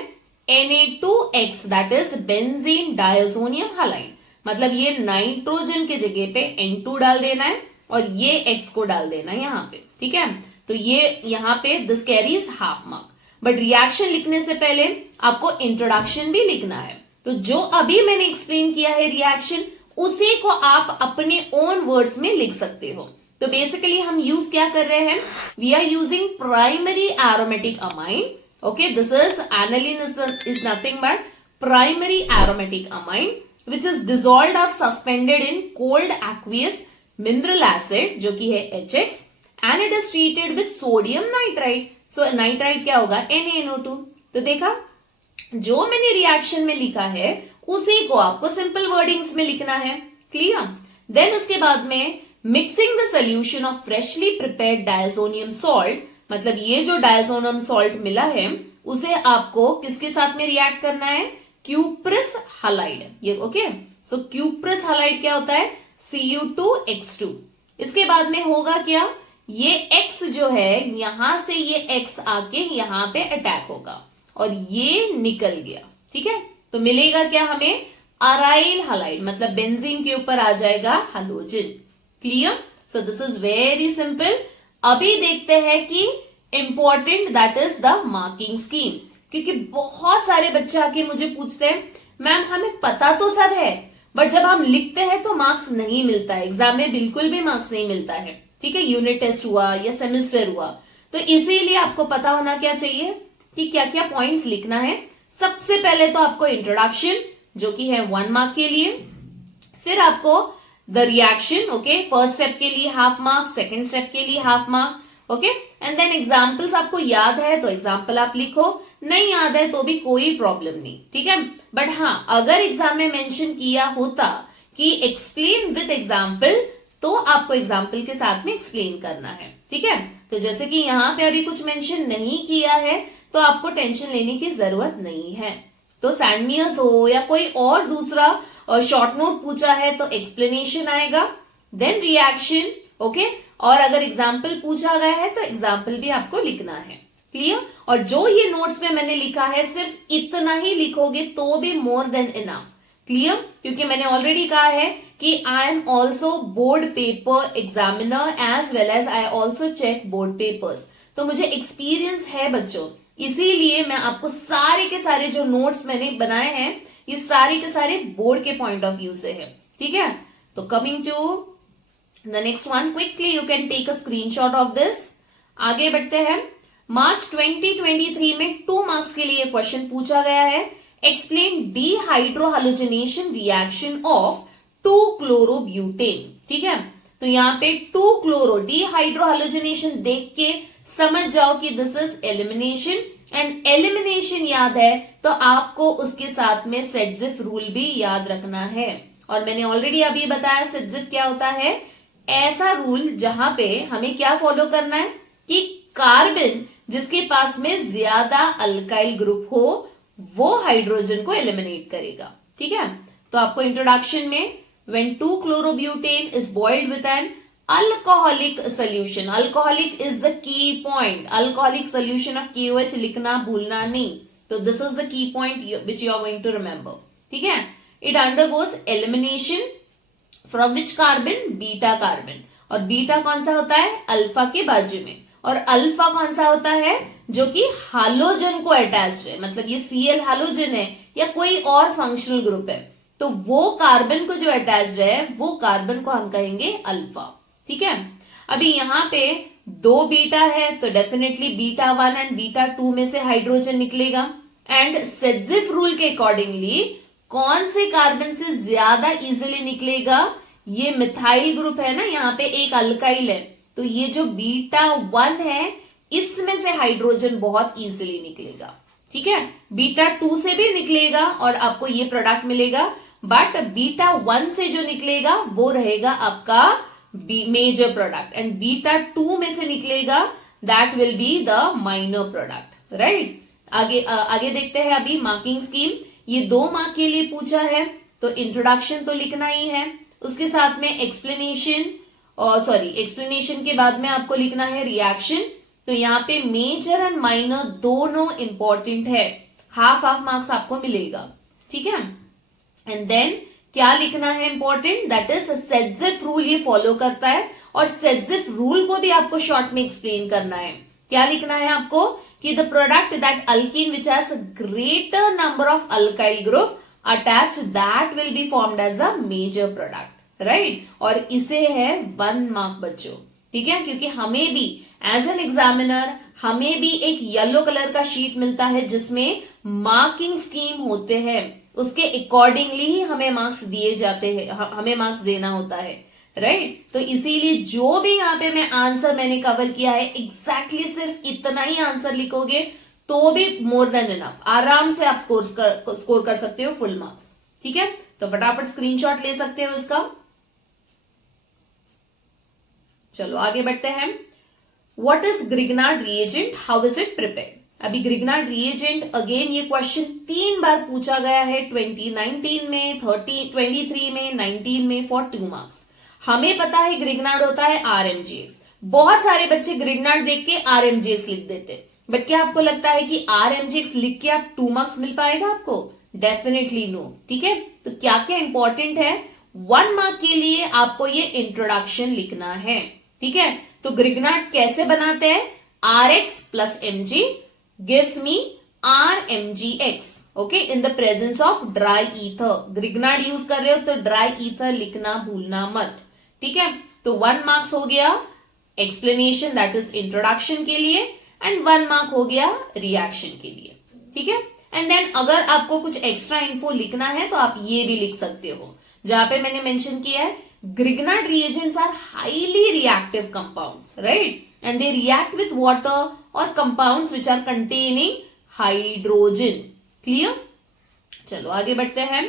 Na2X, that is benzene diazonium halide. मतलब ये नाइट्रोजन के जगह पे N2 डाल देना है और ये X को डाल देना है यहाँ पे. ठीक है, तो ये यहाँ पे this carries half mark. But reaction लिखने से पहले आपको इंट्रोडक्शन भी लिखना है। तो जो अभी मैंने एक्सप्लेन किया है रिएक्शन, उसी को आप अपने ओन वर्ड्स में लिख सकते हो। तो बेसिकली हम यूज क्या कर रहे हैं, we are using primary aromatic amine. Okay, this is aniline is nothing but primary aromatic amine which is dissolved or suspended in cold aqueous mineral acid जो कि है HX and it is treated with sodium nitrite। so nitrite क्या होगा, NaNO2। तो देखा, जो मैंने reaction में लिखा है उसी को आपको सिंपल वर्डिंग्स में लिखना है। क्लियर? देन उसके बाद में mixing the solution of freshly prepared diazonium salt, मतलब ये जो डायजोनियम सॉल्ट मिला है उसे आपको किसके साथ में रिएक्ट करना है, क्यूप्रस हालाइड। ये ओके, सो क्यूप्रस हालाइड क्या होता है, Cu2X2। इसके बाद में होगा क्या, ये X जो है यहां से ये X आके यहां पे अटैक होगा और ये निकल गया। ठीक है, तो मिलेगा क्या हमें, अराइल हालाइड, मतलब बेंजीन के ऊपर आ जाएगा halogen. Clear? So this is very simple. अभी देखते हैं कि important that is the marking scheme, क्योंकि बहुत सारे बच्चे आके मुझे पूछते हैं मैम हमें पता तो सब है बट जब हम लिखते हैं तो मार्क्स नहीं मिलता है, एग्जाम में बिल्कुल भी मार्क्स नहीं मिलता है। ठीक है, यूनिट टेस्ट हुआ या सेमेस्टर हुआ, तो इसीलिए आपको पता होना क्या चाहिए कि क्या क्या पॉइंट्स लिखना है। सबसे पहले तो आपको इंट्रोडक्शन जो कि है 1 मार्क के लिए, फिर आपको the reaction, okay, first step के लिए हाफ मार्क, सेकेंड स्टेप के लिए half mark, okay, and then examples आपको याद है तो एग्जाम्पल आप लिखो, नहीं याद है तो भी कोई प्रॉब्लम नहीं। ठीक है, बट हाँ अगर एग्जाम में मेंशन किया होता कि एक्सप्लेन विद एग्जाम्पल, तो आपको एग्जाम्पल के साथ में एक्सप्लेन करना है। ठीक है, तो जैसे कि यहाँ पे अभी कुछ मेंशन नहीं किया है तो आपको टेंशन लेने की जरूरत नहीं है। तो सैंडमियस हो या कोई और दूसरा शॉर्ट नोट पूछा है तो एक्सप्लेनेशन आएगा, देन रिएक्शन, ओके, और अगर एग्जाम्पल पूछा गया है तो एग्जाम्पल भी आपको लिखना है। क्लियर? और जो ये नोट्स में मैंने लिखा है सिर्फ इतना ही लिखोगे तो भी मोर देन इनफ। क्लियर? क्योंकि मैंने ऑलरेडी कहा है कि I am also board paper examiner as well as I also check board papers. तो मुझे एक्सपीरियंस है बच्चों, इसीलिए मैं आपको सारे के सारे जो नोट्स मैंने बनाए हैं ये सारे के सारे बोर्ड के पॉइंट ऑफ व्यू से है। ठीक है, तो coming to the next one, quickly you can take a screenshot of this. आगे बढ़ते हैं। मार्च 2023 में 2 मार्क्स के लिए क्वेश्चन पूछा गया है, एक्सप्लेन डिहाइड्रोहालोजनेशन रिएक्शन ऑफ 2-क्लोरोब्यूटेन। ठीक है, तो यहाँ पे 2-क्लोरो डिहाइड्रोहालोजनेशन देख के समझ जाओ कि this is elimination, and elimination याद है तो आपको उसके साथ में सेडजिफ रूल भी याद रखना है। और मैंने ऑलरेडी अभी बताया सेडजिफ क्या होता है, ऐसा रूल जहां पे हमें क्या फॉलो करना है कि कार्बन जिसके पास में ज्यादा अल्काइल ग्रुप हो वो हाइड्रोजन को एलिमिनेट करेगा। ठीक है, तो आपको इंट्रोडक्शन में when two chlorobutane is boiled with an alcoholic solution, alcoholic is the key point, alcoholic solution of KOH लिखना भूलना नहीं। तो this is the key point which you are going to remember. ठीक है, it undergoes elimination from which carbon, beta carbon, और beta कौन सा होता है, अल्फा के बाजू में, और अल्फा कौन सा होता है जो कि हालोजन को अटैच्ड है, मतलब ये Cl हालोजन है या कोई और फंक्शनल ग्रुप है, तो वो कार्बन को जो अटैच्ड है वो कार्बन को हम कहेंगे अल्फा। ठीक है, अभी यहाँ पे 2 बीटा है तो डेफिनेटली बीटा 1 एंड बीटा 2 में से हाइड्रोजन निकलेगा, एंड सेडजिफ रूल के अकॉर्डिंगली कौन से कार्बन से ज्यादा इजिली निकलेगा, ये मिथाइल ग्रुप है ना, यहाँ पे एक अल्काइल है, तो ये जो बीटा 1 है इसमें से हाइड्रोजन बहुत इजीली निकलेगा। ठीक है, बीटा 2 से भी निकलेगा और आपको ये प्रोडक्ट मिलेगा, बट बीटा 1 से जो निकलेगा वो रहेगा आपका मेजर प्रोडक्ट, एंड बीटा 2 में से निकलेगा that will be the minor product. Right, आगे देखते हैं अभी मार्किंग स्कीम। ये 2 मार्क के लिए पूछा है तो इंट्रोडक्शन तो लिखना ही है, उसके साथ में एक्सप्लेनेशन, एक्सप्लेनेशन के बाद में आपको लिखना है रिएक्शन। तो यहाँ पे मेजर एंड माइनर दोनों इंपॉर्टेंट है, हाफ मार्क्स आपको मिलेगा। ठीक है, एंड देन क्या लिखना है इंपॉर्टेंट, दैट इज सेडजिफ रूल ये फॉलो करता है, और सेडजिफ रूल को भी आपको शॉर्ट में एक्सप्लेन करना है। क्या लिखना है आपको कि the product that alkene which has greater number of alkyl group attach that will be formed as a major product, right. और इसे है 1 मार्क बच्चों, ठीक है, क्योंकि हमें भी एज एन एग्जामिनर हमें भी एक येलो कलर का शीट मिलता है जिसमें मार्किंग स्कीम होते हैं, उसके अकॉर्डिंगली ही हमें मार्क्स दिए जाते हैं, हमें मार्क्स देना होता है, राइट। तो इसीलिए जो भी यहाँ पे मैं आंसर मैंने कवर किया है एग्जैक्टली सिर्फ इतना ही आंसर लिखोगे तो भी मोर देन इनफ, आराम से आप स्कोर कर सकते हो फुल मार्क्स, ठीक है। तो फटाफट स्क्रीनशॉट ले सकते हो इसका। चलो आगे बढ़ते हैं। What is Grignard reagent, how is it prepared. अभी ग्रिग्नार्ड रिएजेंट अगेन ये क्वेश्चन 3 बार पूछा गया है, 2019 में, 23 में, 19 में, फॉर 2 मार्क्स। हमें पता है ग्रिग्नार्ड होता है RMGX। बहुत सारे बच्चे ग्रिग्नार्ड देख के RMGX लिख देते, बट क्या आपको लगता है कि RMGX लिख के आप 2 मार्क्स मिल पाएगा आपको? डेफिनेटली नो, ठीक है। तो क्या क्या इंपॉर्टेंट है, 1 मार्क के लिए आपको ये इंट्रोडक्शन लिखना है, ठीक है। तो ग्रिग्नार्ड कैसे बनाते हैं, RX plus Mg gives me RMGX, okay, in the presence of dry ether. Grignard use कर रहे हो तो ड्राई ईथर लिखना भूलना मत, ठीक है। तो 1 मार्क्स हो गया एक्सप्लेनेशन दैट इज इंट्रोडक्शन के लिए, एंड 1 मार्क हो गया रिएक्शन के लिए, ठीक है। एंड देन अगर आपको कुछ एक्स्ट्रा इन्फो लिखना है तो आप ये भी लिख सकते हो, जहां पे मैंने मेंशन किया है Grignard reagents are highly reactive compounds, right? And they react with water or compounds which are containing hydrogen. Clear? चलो आगे बढ़ते हैं।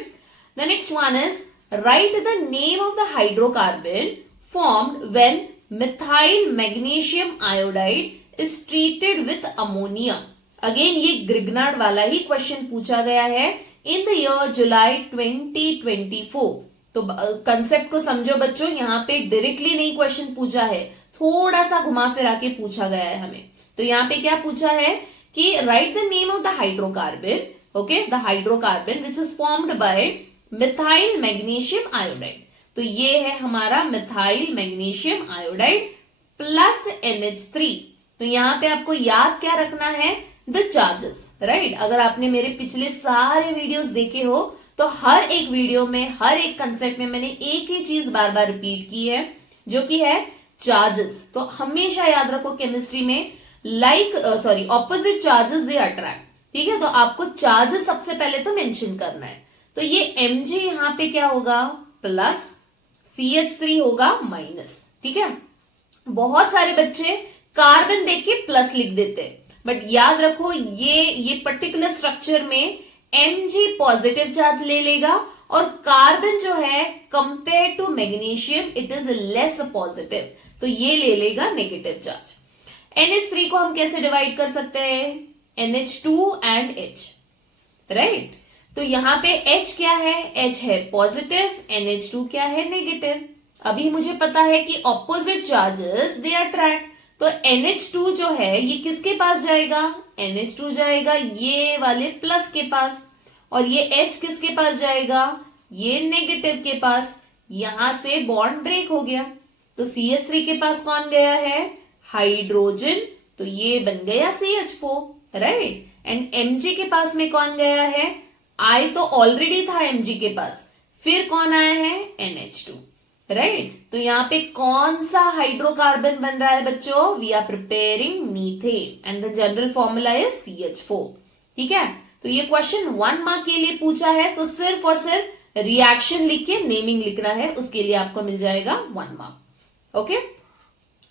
The next one is write the name of the hydrocarbon formed when methyl magnesium iodide is treated with ammonia. Again ये Grignard वाला ही question पूछा गया है in the year July 2024. तो कंसेप्ट को समझो बच्चों, यहाँ पे डायरेक्टली नहीं क्वेश्चन पूछा है, थोड़ा सा घुमा फिरा के पूछा गया है हमें। तो यहाँ पे क्या पूछा है कि right the name of the hydrocarbon, okay, the hydrocarbon which is formed by methyl magnesium iodide. तो ये है हमारा methyl magnesium iodide plus NH3। तो यहाँ पे आपको याद क्या रखना है, द चार्जेस, राइट। अगर आपने मेरे पिछले सारे वीडियोस देखे हो तो हर एक वीडियो में, हर एक कंसेप्ट में मैंने एक ही चीज बार बार रिपीट की है, जो कि है चार्जेस। तो हमेशा याद रखो केमिस्ट्री में ऑपोजिट चार्जेस दे अट्रैक्ट, ठीक है। तो आपको चार्जेस सबसे पहले तो मेंशन करना है। तो ये Mg यहाँ पे क्या होगा, प्लस, CH3 होगा माइनस, ठीक है। बहुत सारे बच्चे कार्बन देख के प्लस लिख देते हैं, बट याद रखो ये पर्टिकुलर स्ट्रक्चर में Mg पॉजिटिव चार्ज ले लेगा और कार्बन जो है compare to magnesium it is less positive, तो ये ले लेगा नेगेटिव चार्ज। NH3 को हम कैसे डिवाइड कर सकते हैं, NH2 एंड H, राइट। तो यहाँ पे H क्या है, H है पॉजिटिव, NH2 क्या है, नेगेटिव। अभी मुझे पता है कि ऑपोजिट चार्जेस दे अट्रैक्ट, तो NH2 जो है ये किसके पास जाएगा, NH2 जाएगा ये वाले प्लस के पास, और ये H किसके पास जाएगा, ये नेगेटिव के पास। यहां से बॉन्ड ब्रेक हो गया, तो CH3 के पास कौन गया है, हाइड्रोजन, तो ये बन गया CH4, राइट। एंड Mg के पास में कौन गया है, I तो ऑलरेडी था Mg के पास, फिर कौन आया है, NH2, राइट। तो यहाँ पे कौन सा हाइड्रोकार्बन बन रहा है बच्चों, we are preparing methane and the general formula is CH4, ठीक है। तो ये क्वेश्चन 1 मार्क के लिए पूछा है, तो सिर्फ और सिर्फ रिएक्शन लिख के नेमिंग लिखना है, उसके लिए आपको मिल जाएगा 1 मार्क, ओके।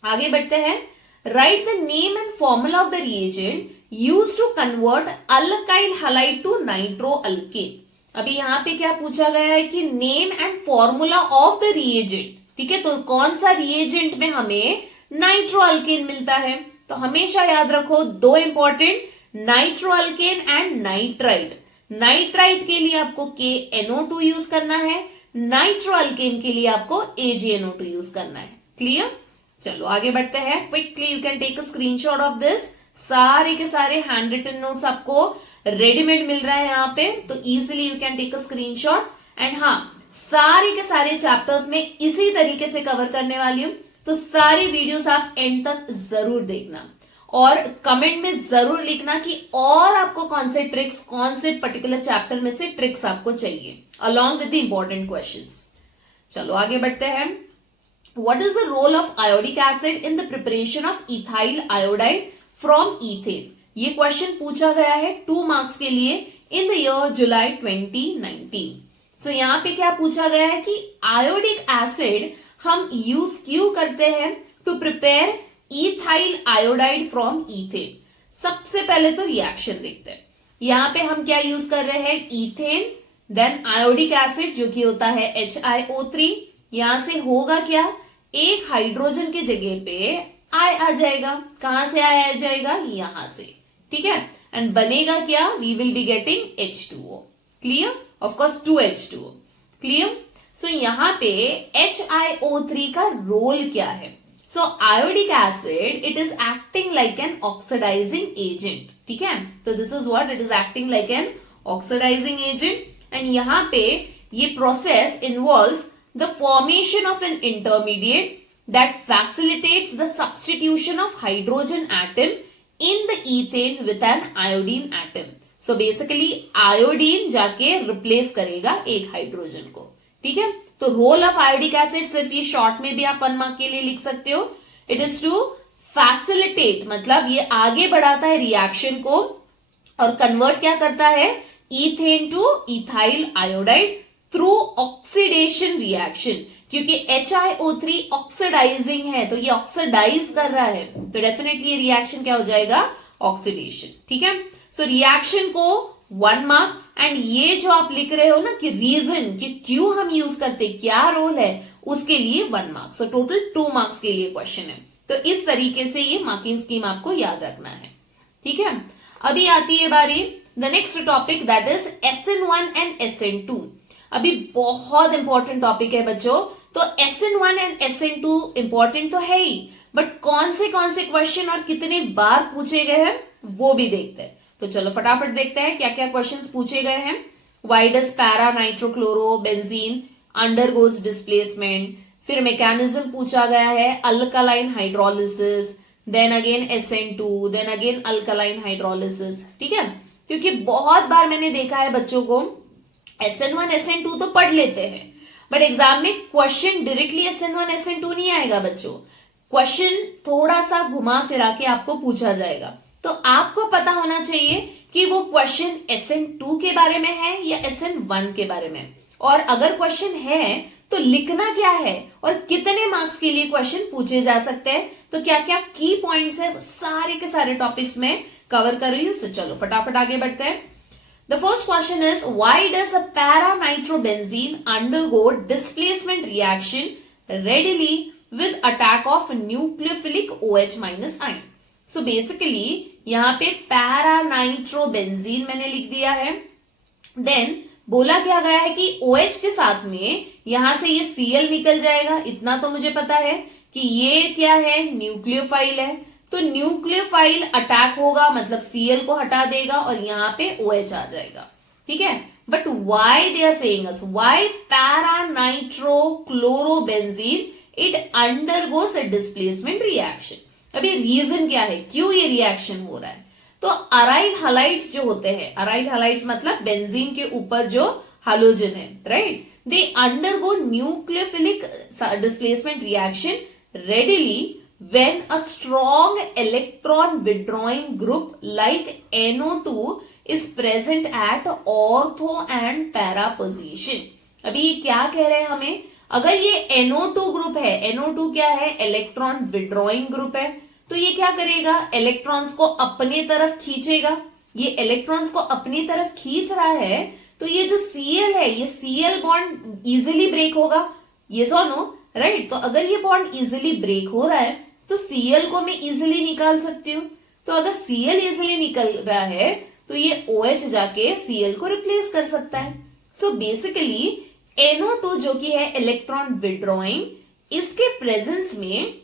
आगे बढ़ते हैं। Write the name and formula of the reagent used to convert alkyl halide to nitro alkane. अभी यहाँ पे क्या पूछा गया है कि name and formula of the reagent, ठीक है। तो कौन सा रिएजेंट में हमें नाइट्रो अल्केन मिलता है, तो हमेशा याद रखो 2 important, nitro alkane and nitrite. Nitrite के लिए आपको KNO2 यूज करना है, नाइट्रो अल्केन के लिए आपको AgNO2 यूज करना है, क्लियर। चलो आगे बढ़ते हैं। Quickly you can take a screenshot of this. सारे के सारे हैंड रिटन नोट्स आपको रेडीमेड मिल रहा है यहाँ पे, तो easily you can take a screenshot. And हाँ, सारे के सारे चैप्टर्स में इसी तरीके से कवर करने वाली हूं, तो सारी वीडियोस आप एंड तक जरूर देखना। और कमेंट में जरूर लिखना कि और आपको कौन से ट्रिक्स, कौन से पर्टिकुलर चैप्टर में से ट्रिक्स आपको चाहिए along with the important questions. चलो आगे बढ़ते हैं। What is the role of iodic acid in the preparation of ethyl iodide from ethane? ये क्वेश्चन पूछा गया है 2 मार्क्स के लिए इन द ईयर जुलाई 2019। सो यहां पे क्या पूछा गया है कि आयोडिक एसिड हम यूज क्यों करते हैं to prepare ethyl iodide from ethane. सबसे पहले तो रिएक्शन देखते हैं। यहां पे हम क्या यूज कर रहे हैं, इथेन, देन आयोडिक एसिड जो कि होता है HiO3। यहां से होगा क्या, एक हाइड्रोजन की जगह पे आई आ जाएगा। कहां से आई आ जाएगा, यहां से, ठीक है। एंड बनेगा क्या, we will be getting H2O। Clear, of course 2H2O। Clear. So यहां पे HiO3 का रोल क्या है? So iodic acid it is acting like an oxidising agent, ठीक है। तो this is what it is acting like an oxidising agent. And यहां पे ये process involves the formation of an intermediate that facilitates the substitution of hydrogen atom in the ethane with an iodine atom. So basically iodine जाके replace करेगा एक hydrogen को, ठीक है। तो रोल ऑफ आयोडिक एसिड सिर्फ ये शॉर्ट में भी आप 1 मार्क के लिए लिख सकते हो। इट इज टू फैसिलिटेट, मतलब ये आगे बढ़ाता है रिएक्शन को और कन्वर्ट क्या करता है, ethane two ethyl iodide through oxidation reaction. क्योंकि HiO3 ऑक्सीडाइजिंग है तो ये ऑक्सीडाइज कर रहा है, तो डेफिनेटली ये रिएक्शन क्या हो जाएगा, ऑक्सीडेशन, ठीक है। सो रिएक्शन को 1 मार्क, एंड ये जो आप लिख रहे हो ना कि रीजन कि क्यों हम यूज करते, क्या रोल है, उसके लिए 1 मार्क। सो टोटल 2 मार्क्स के लिए क्वेश्चन है। तो इस तरीके से ये मार्किंग स्कीम आपको याद रखना है, ठीक है। अभी आती है बारी the next topic, that is SN1 and SN2। अभी बहुत इंपॉर्टेंट टॉपिक है बच्चों। तो SN1 एंड SN2 इंपॉर्टेंट तो है ही, बट कौन से क्वेश्चन और कितने बार पूछे गए हैं वो भी देखते हैं। तो चलो फटाफट देखते हैं क्या क्या क्वेश्चंस पूछे गए हैं। Why does para nitrochlorobenzene undergoes displacement, फिर मैकेनिज्म पूछा गया है alkaline hydrolysis, then again SN2, then again alkaline hydrolysis, ठीक है। क्योंकि बहुत बार मैंने देखा है बच्चों को SN1 SN2 तो पढ़ लेते हैं, बट एग्जाम में क्वेश्चन डायरेक्टली SN1 SN2 नहीं आएगा बच्चों। क्वेश्चन थोड़ा सा घुमा फिरा के आपको पूछा जाएगा, तो आपको पता होना चाहिए कि वो क्वेश्चन SN2 के बारे में है या SN1 के बारे में। और अगर क्वेश्चन है तो लिखना क्या है और कितने मार्क्स के लिए क्वेश्चन पूछे जा सकते हैं, तो क्या क्या की पॉइंट्स है, सारे के सारे टॉपिक्स में कवर कर रही हूं। सो चलो फटाफट आगे बढ़ते हैं। The first question is, why does a para-nitrobenzene undergo displacement reaction readily with attack of nucleophilic OH- ion? So basically यहाँ पे para-nitrobenzene मैंने लिख दिया है। Then बोला क्या गया है कि OH के साथ में यहां से ये Cl निकल जाएगा, इतना तो मुझे पता है कि ये क्या है, न्यूक्लियोफाइल है। तो न्यूक्लियोफाइल अटैक होगा मतलब Cl को हटा देगा और यहां पे OH आ जाएगा, ठीक है। But why they are saying us, why para nitrochlorobenzene it undergoes a displacement reaction. अभी रीजन क्या है, क्यों ये रिएक्शन हो रहा है? तो अराइल हलाइड्स जो होते हैं, अराइल हलाइड्स मतलब बेंजीन के ऊपर जो हालोजन है, right, they undergo nucleophilic displacement reaction readily when a strong electron withdrawing group like NO2 is present at ortho and para position। अभी ये क्या कह रहे हैं हमें, अगर ये NO2 ग्रुप है, NO2 क्या है, इलेक्ट्रॉन विड्रॉइंग ग्रुप है, तो ये क्या करेगा, इलेक्ट्रॉन्स को अपने तरफ खींचेगा। ये इलेक्ट्रॉन्स को अपनी तरफ खींच रहा है तो ये जो Cl है, ये Cl बॉन्ड इजिली ब्रेक होगा, ये सो नो, राइट। तो अगर ये बॉन्ड इजिली ब्रेक हो रहा है तो Cl को मैं इजिली निकाल सकती हूँ। तो अगर Cl इजिली निकल रहा है तो ये OH जाके Cl को रिप्लेस कर सकता है। सो बेसिकली NO2 जो कि है इलेक्ट्रॉन विड्रॉइंग, इसके प्रेजेंस में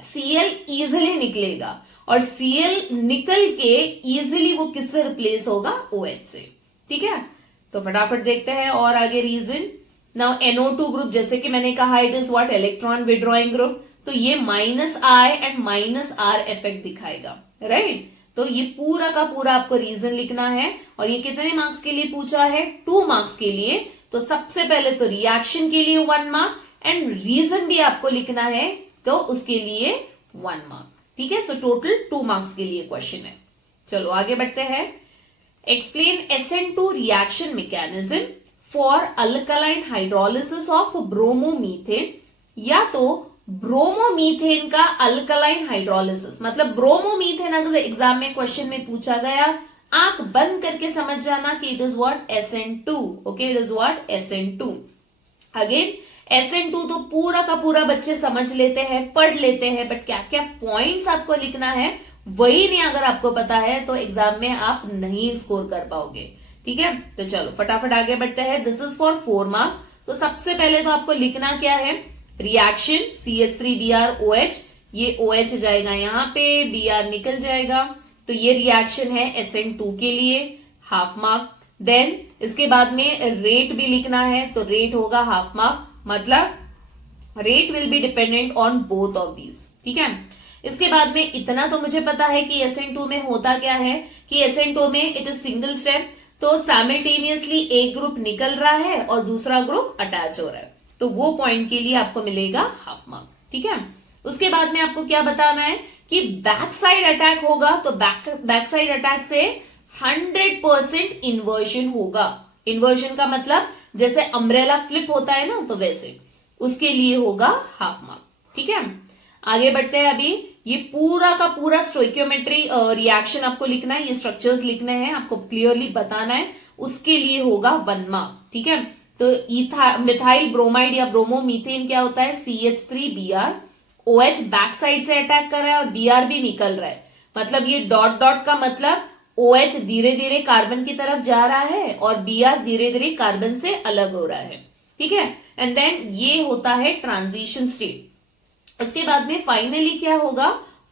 Cl इजिली निकलेगा और Cl निकल के इजिली वो किससे रिप्लेस होगा, OH से, ठीक है। तो फटाफट देखते हैं और आगे रीजन। नाउ NO2 ग्रुप जैसे कि मैंने कहा it is what, electron withdrawing group, तो ये -I एंड -R इफेक्ट दिखाएगा, राइट। तो ये पूरा का पूरा आपको रीजन लिखना है, और ये कितने मार्क्स के लिए पूछा है? 2 मार्क्स के लिए। तो सबसे पहले तो रिएक्शन के लिए 1 मार्क, एंड रीजन भी आपको लिखना है तो उसके लिए 1 मार्क। ठीक है, सो टोटल 2 मार्क्स के लिए क्वेश्चन है। चलो आगे बढ़ते हैं। Explain SN2 reaction mechanism for alkaline hydrolysis of bromomethane, या तो ब्रोमोमीथेन का अल्कलाइन हाइड्रोलिसिस, मतलब ब्रोमोमीथेन अगर एग्जाम में क्वेश्चन में पूछा गया, आंख बंद करके समझ जाना कि it is what? SN2। Okay, it is what? SN2। Again SN2 तो पूरा का पूरा बच्चे समझ लेते हैं, पढ़ लेते हैं, बट क्या क्या पॉइंट्स आपको लिखना है वही नहीं अगर आपको पता है तो एग्जाम में आप नहीं स्कोर कर पाओगे। ठीक है, तो चलो फटाफट आगे बढ़ते हैं। This is for 4 mark. तो सबसे पहले तो आपको लिखना क्या है? रिएक्शन CH3BrOH, ये OH जाएगा यहाँ पे, Br निकल जाएगा, तो ये रिएक्शन है SN2 के लिए, हाफ मार्क। देन इसके बाद में रेट भी लिखना है, तो रेट होगा हाफ मार्क, मतलब rate will be dependent on both of these. ठीक है, इसके बाद में इतना तो मुझे पता है कि SN2 में होता क्या है कि SN2 में इट इज सिंगल स्टेप, तो साइमल्टेनियसली एक ग्रुप निकल रहा है और दूसरा ग्रुप अटैच हो रहा है, तो वो पॉइंट के लिए आपको मिलेगा हाफ मार्क। ठीक है, उसके बाद में आपको क्या बताना है कि बैक साइड अटैक होगा, तो बैक साइड अटैक से 100% इन्वर्जन होगा। इन्वर्जन का मतलब जैसे अम्ब्रेला फ्लिप होता है ना, तो वैसे उसके लिए होगा हाफ मार्क। ठीक है, आगे बढ़ते हैं। अभी ये पूरा का पूरा स्टोइकियोमेट्री रिएक्शन आपको लिखना है, ये स्ट्रक्चर्स लिखने हैं, आपको क्लियरली बताना है, उसके लिए होगा 1 मार्क। ठीक है, तो मिथाइल ब्रोमाइड या ब्रोमोमीथेन क्या होता है? CH3Br, OH बैक साइड से अटैक कर रहा है और Br भी निकल रहा है, मतलब ये डॉट डॉट का मतलब OH धीरे धीरे कार्बन की तरफ जा रहा है और Br धीरे धीरे कार्बन से अलग हो रहा है। ठीक है, एंड देन ये होता है ट्रांजिशन स्टेट। इसके बाद में फाइनली क्या होगा?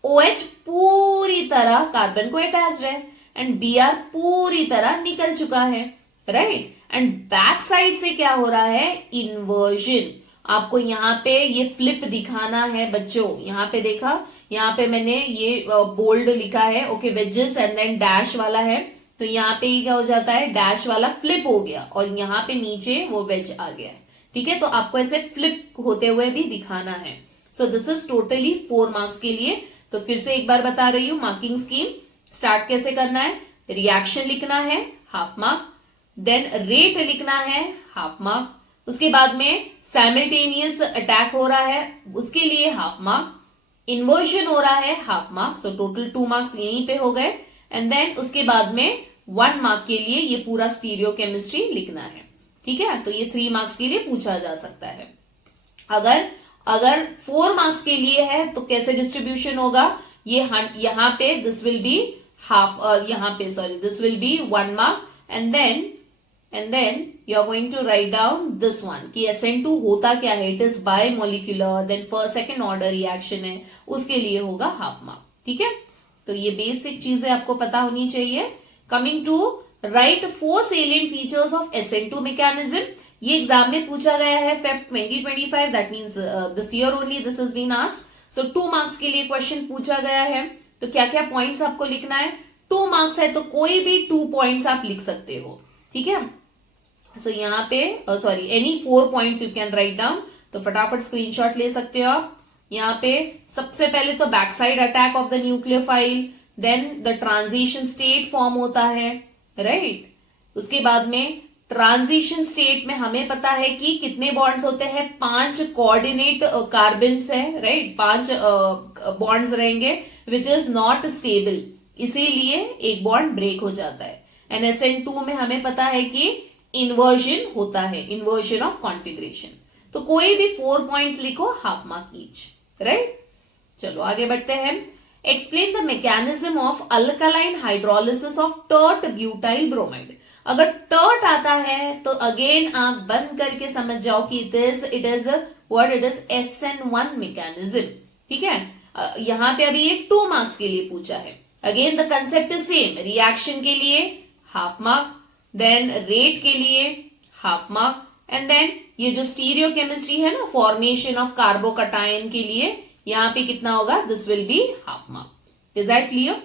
OH पूरी तरह कार्बन को अटैच है एंड Br पूरी तरह निकल चुका है, राइट। एंड बैक साइड से क्या हो रहा है? इन्वर्जन। आपको यहाँ पे ये फ्लिप दिखाना है बच्चों, यहाँ पे देखा, यहाँ पे मैंने ये बोल्ड लिखा है, okay, wedges and then dash वाला है, तो यहाँ पे ये क्या हो जाता है? डैश वाला फ्लिप हो गया और यहाँ पे नीचे वो वेज आ गया है। ठीक है, तो आपको ऐसे फ्लिप होते हुए भी दिखाना है। सो दिस इज टोटली 4 मार्क्स के लिए। तो फिर से एक बार बता रही हूं मार्किंग स्कीम। स्टार्ट कैसे करना है? रिएक्शन लिखना है, हाफ मार्क। देन रेट लिखना है, हाफ मार्क। उसके बाद में साइमल्टेनियस अटैक हो रहा है, उसके लिए हाफ मार्क। इन्वर्जन हो रहा है, half mark. So total 2 marks यहीं पे हो गए। एंड देन उसके बाद में 1 मार्क के लिए ये पूरा स्टीरियो केमिस्ट्री लिखना है। ठीक है, तो ये 3 मार्क्स के लिए पूछा जा सकता है। अगर 4 मार्क्स के लिए है तो कैसे डिस्ट्रीब्यूशन होगा? ये यहाँ पे दिस विल बी हाफ, यहाँ पे sorry, this will be 1 mark, and then you are going to write down this one कि SN2 होता क्या है? It is bimolecular, then first second order reaction है, उसके लिए होगा हाफ मार्क। ठीक है, तो ये बेसिक चीजें आपको पता होनी चाहिए। Coming to write 4 salient features of SN2 mechanism, ये एग्जाम में पूछा गया है Feb 2025, that means this year only this is been asked. So 2 marks के लिए क्वेश्चन पूछा गया है, तो क्या क्या पॉइंट्स आपको लिखना है? 2 मार्क्स है तो कोई भी 2 पॉइंट्स आप लिख सकते हो। ठीक है, सो यहाँ पे sorry any 4 points you can write down, तो फटाफट स्क्रीनशॉट ले सकते हो आप। यहाँ पे सबसे पहले तो back side attack of the nucleophile, then the transition state form होता है, राइट। उसके बाद में ट्रांजिशन स्टेट में हमें पता है कि कितने बॉन्ड्स होते हैं? 5 कोऑर्डिनेट कार्बन्स है, राइट, 5 बॉन्ड्स रहेंगे विच इज नॉट स्टेबल, इसीलिए एक बॉन्ड ब्रेक हो जाता है। एंड SN2 में हमें पता है कि इन्वर्जन होता है, इन्वर्जन ऑफ कॉन्फिगरेशन। तो कोई भी 4 पॉइंट्स लिखो, हाफ मार्क ईच, राइट। चलो आगे बढ़ते हैं। Explain the mechanism of alkaline hydrolysis of tert butyl bromide. अगर टर्ट आता है तो अगेन आंख बंद करके समझ जाओ कि it is what? It is SN1 mechanism. ठीक है, यहां पे अभी ये 2 मार्क्स के लिए पूछा है। Again the concept is same, reaction के लिए हाफ मार्क, देन रेट के लिए हाफ मार्क, एंड देन ये जो स्टीरियो केमिस्ट्री है ना, फॉर्मेशन ऑफ कार्बोकटायन के लिए यहाँ पे कितना होगा? This will be half mark. Is that clear?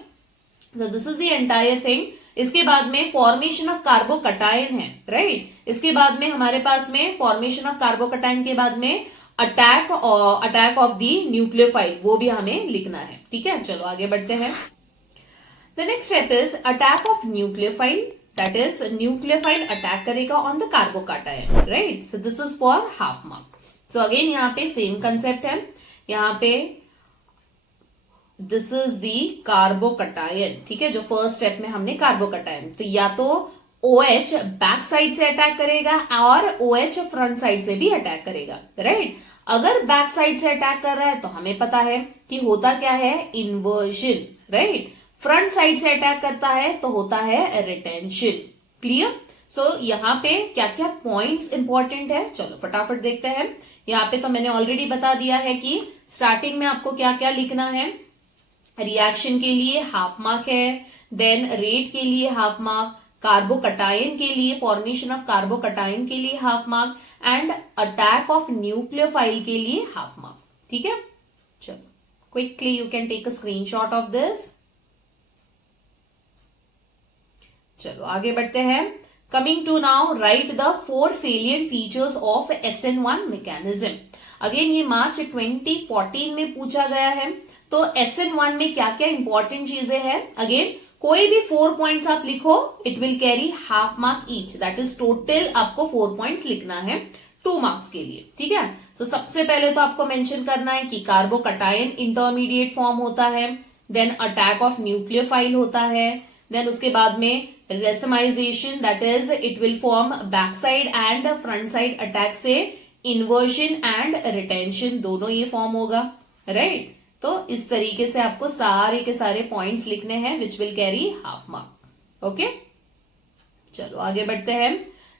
So this is the entire thing. इसके बाद में फॉर्मेशन ऑफ कार्बोकटायन है, राइट। इसके बाद में हमारे पास में फॉर्मेशन ऑफ कार्बोकटायन के बाद में अटैक ऑफ द न्यूक्लियोफाइल, वो भी हमें लिखना है, ठीक है। चलो आगे बढ़ते हैं। The next step is attack of nucleophile, that is nucleophile attack करेगा on the carbocation, right. So this is for half mark. So again यहाँ पे सेम कंसेप्ट है, यहाँ पे दिस इज दी कार्बोकटायन, ठीक है, जो फर्स्ट स्टेप में हमने कार्बोकटायन, तो या तो OH बैक साइड से अटैक करेगा और OH फ्रंट साइड से भी अटैक करेगा, राइट। अगर बैक साइड से अटैक कर रहा है तो हमें पता है कि होता क्या है, इन्वर्जन, राइट। फ्रंट साइड से अटैक करता है तो होता है रिटेंशन। क्लियर। सो यहाँ पे क्या क्या पॉइंट्स इंपॉर्टेंट है, चलो फटाफट देखते हैं। यहाँ पे तो मैंने ऑलरेडी बता दिया है कि स्टार्टिंग में आपको क्या क्या लिखना है। रिएक्शन के लिए हाफ मार्क है, देन रेट के लिए हाफ मार्क, कार्बोकटायन के लिए, फॉर्मेशन ऑफ कार्बोकटायन के लिए half mark, and attack of nucleophile के लिए हाफ मार्क, ठीक है। चलो quickly you can take a screenshot of this. चलो आगे बढ़ते हैं। Coming to now write the 4 salient features of SN1 mechanism। Again ये मार्च 2014 में पूछा गया है, तो SN1 में क्या क्या इंपॉर्टेंट चीजें हैं। अगेन कोई भी 4 पॉइंट्स आप लिखो, it will carry half mark each, that is total आपको 4 पॉइंट्स लिखना है 2 मार्क्स के लिए, ठीक है। तो सबसे पहले तो आपको मेंशन करना है कि कार्बोकटायन इंटरमीडिएट फॉर्म होता है, देन अटैक ऑफ न्यूक्लियोफाइल होता है, देन उसके बाद में racemisation, that is it will form back side and front side attack से इन्वर्जन एंड रिटेंशन, दोनों ये फॉर्म होगा, राइट। तो इस तरीके से आपको सारे के सारे पॉइंट्स लिखने हैं which will carry half mark, okay. चलो आगे बढ़ते हैं।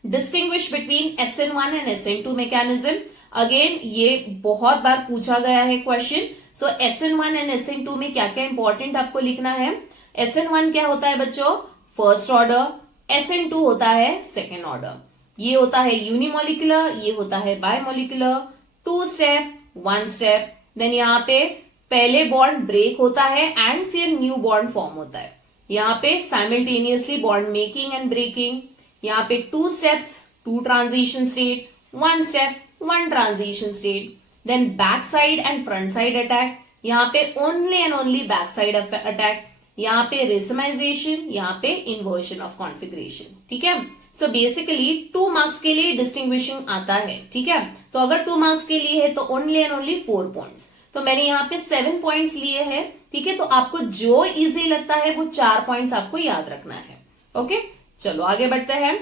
Distinguish between SN1 and SN2 mechanism. Again ये बहुत बार पूछा गया है question. So SN1 and SN2 में क्या क्या इंपॉर्टेंट आपको लिखना है। SN1 क्या होता है बच्चों, फर्स्ट ऑर्डर, SN2 होता है सेकेंड ऑर्डर। ये होता है यूनिमोलिकुलर, ये होता है बायमोलिकुलर, 2 स्टेप 1 स्टेप। देन यहाँ पे पहले बॉन्ड ब्रेक होता है एंड फिर न्यू बॉन्ड फॉर्म होता है। यहाँ पे simultaneously bond making and breaking. यहाँ पे 2 steps 2 transition state, 1 step 1 transition state. Then back side and front side attack, यहाँ पे only and only back side attack. यहाँ पे रेसमाइजेशन, यहाँ पे इन्वर्जन ऑफ कॉन्फिगरेशन, ठीक है। सो बेसिकली 2 मार्क्स के लिए डिस्टिंग्विशिंग आता है, ठीक है। तो अगर 2 मार्क्स के लिए है तो ओनली एंड ओनली 4 पॉइंट्स। तो मैंने यहाँ पे 7 पॉइंट्स लिए हैं, ठीक है। तो आपको जो इजी लगता है वो 4 पॉइंट्स आपको याद रखना है, ओके। चलो आगे बढ़ते हैं।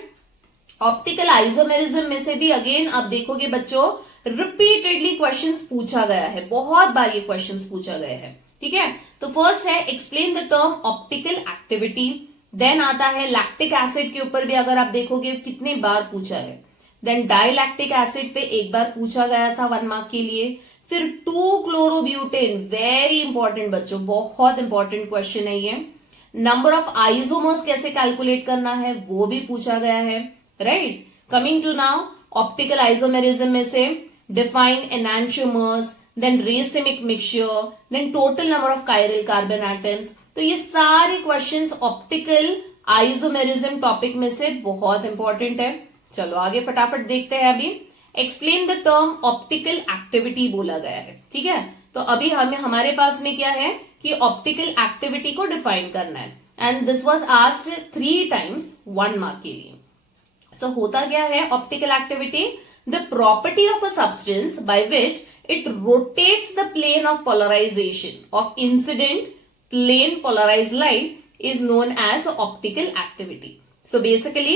ऑप्टिकल आइसोमेरिज्म में से भी अगेन आप देखोगे बच्चों रिपीटेडली क्वेश्चंस पूछा गया है, बहुत बार ये क्वेश्चंस पूछा गया है, ठीक है। तो फर्स्ट है explain the term optical activity. Then आता है लैक्टिक एसिड के ऊपर भी अगर आप देखोगे कितने बार पूछा है। देन डाइलैक्टिक एसिड पे एक बार पूछा गया था 1 मार्क के लिए। फिर 2-क्लोरोब्यूटेन, वेरी इंपॉर्टेंट बच्चों, बहुत इंपॉर्टेंट क्वेश्चन है ये। नंबर ऑफ आइसोमर्स कैसे कैलकुलेट करना है वो भी पूछा गया है, right. Coming to now optical isomerism में से define enantiomers, then racemic mixture, then total number of chiral carbon atoms. तो ये सारे क्वेश्चंस ऑप्टिकल आइसोमेरिज्म टॉपिक में से बहुत इंपॉर्टेंट है। चलो आगे फटाफट देखते हैं। अभी explain the term optical activity बोला गया है, ठीक है। तो अभी हमारे पास में क्या है कि ऑप्टिकल एक्टिविटी को डिफाइन करना है and this was asked 3 times 1 mark के लिए। सो होता क्या है optical activity, the property of a substance by which it rotates the plane of polarization of incident plane polarized light is known as optical activity. So basically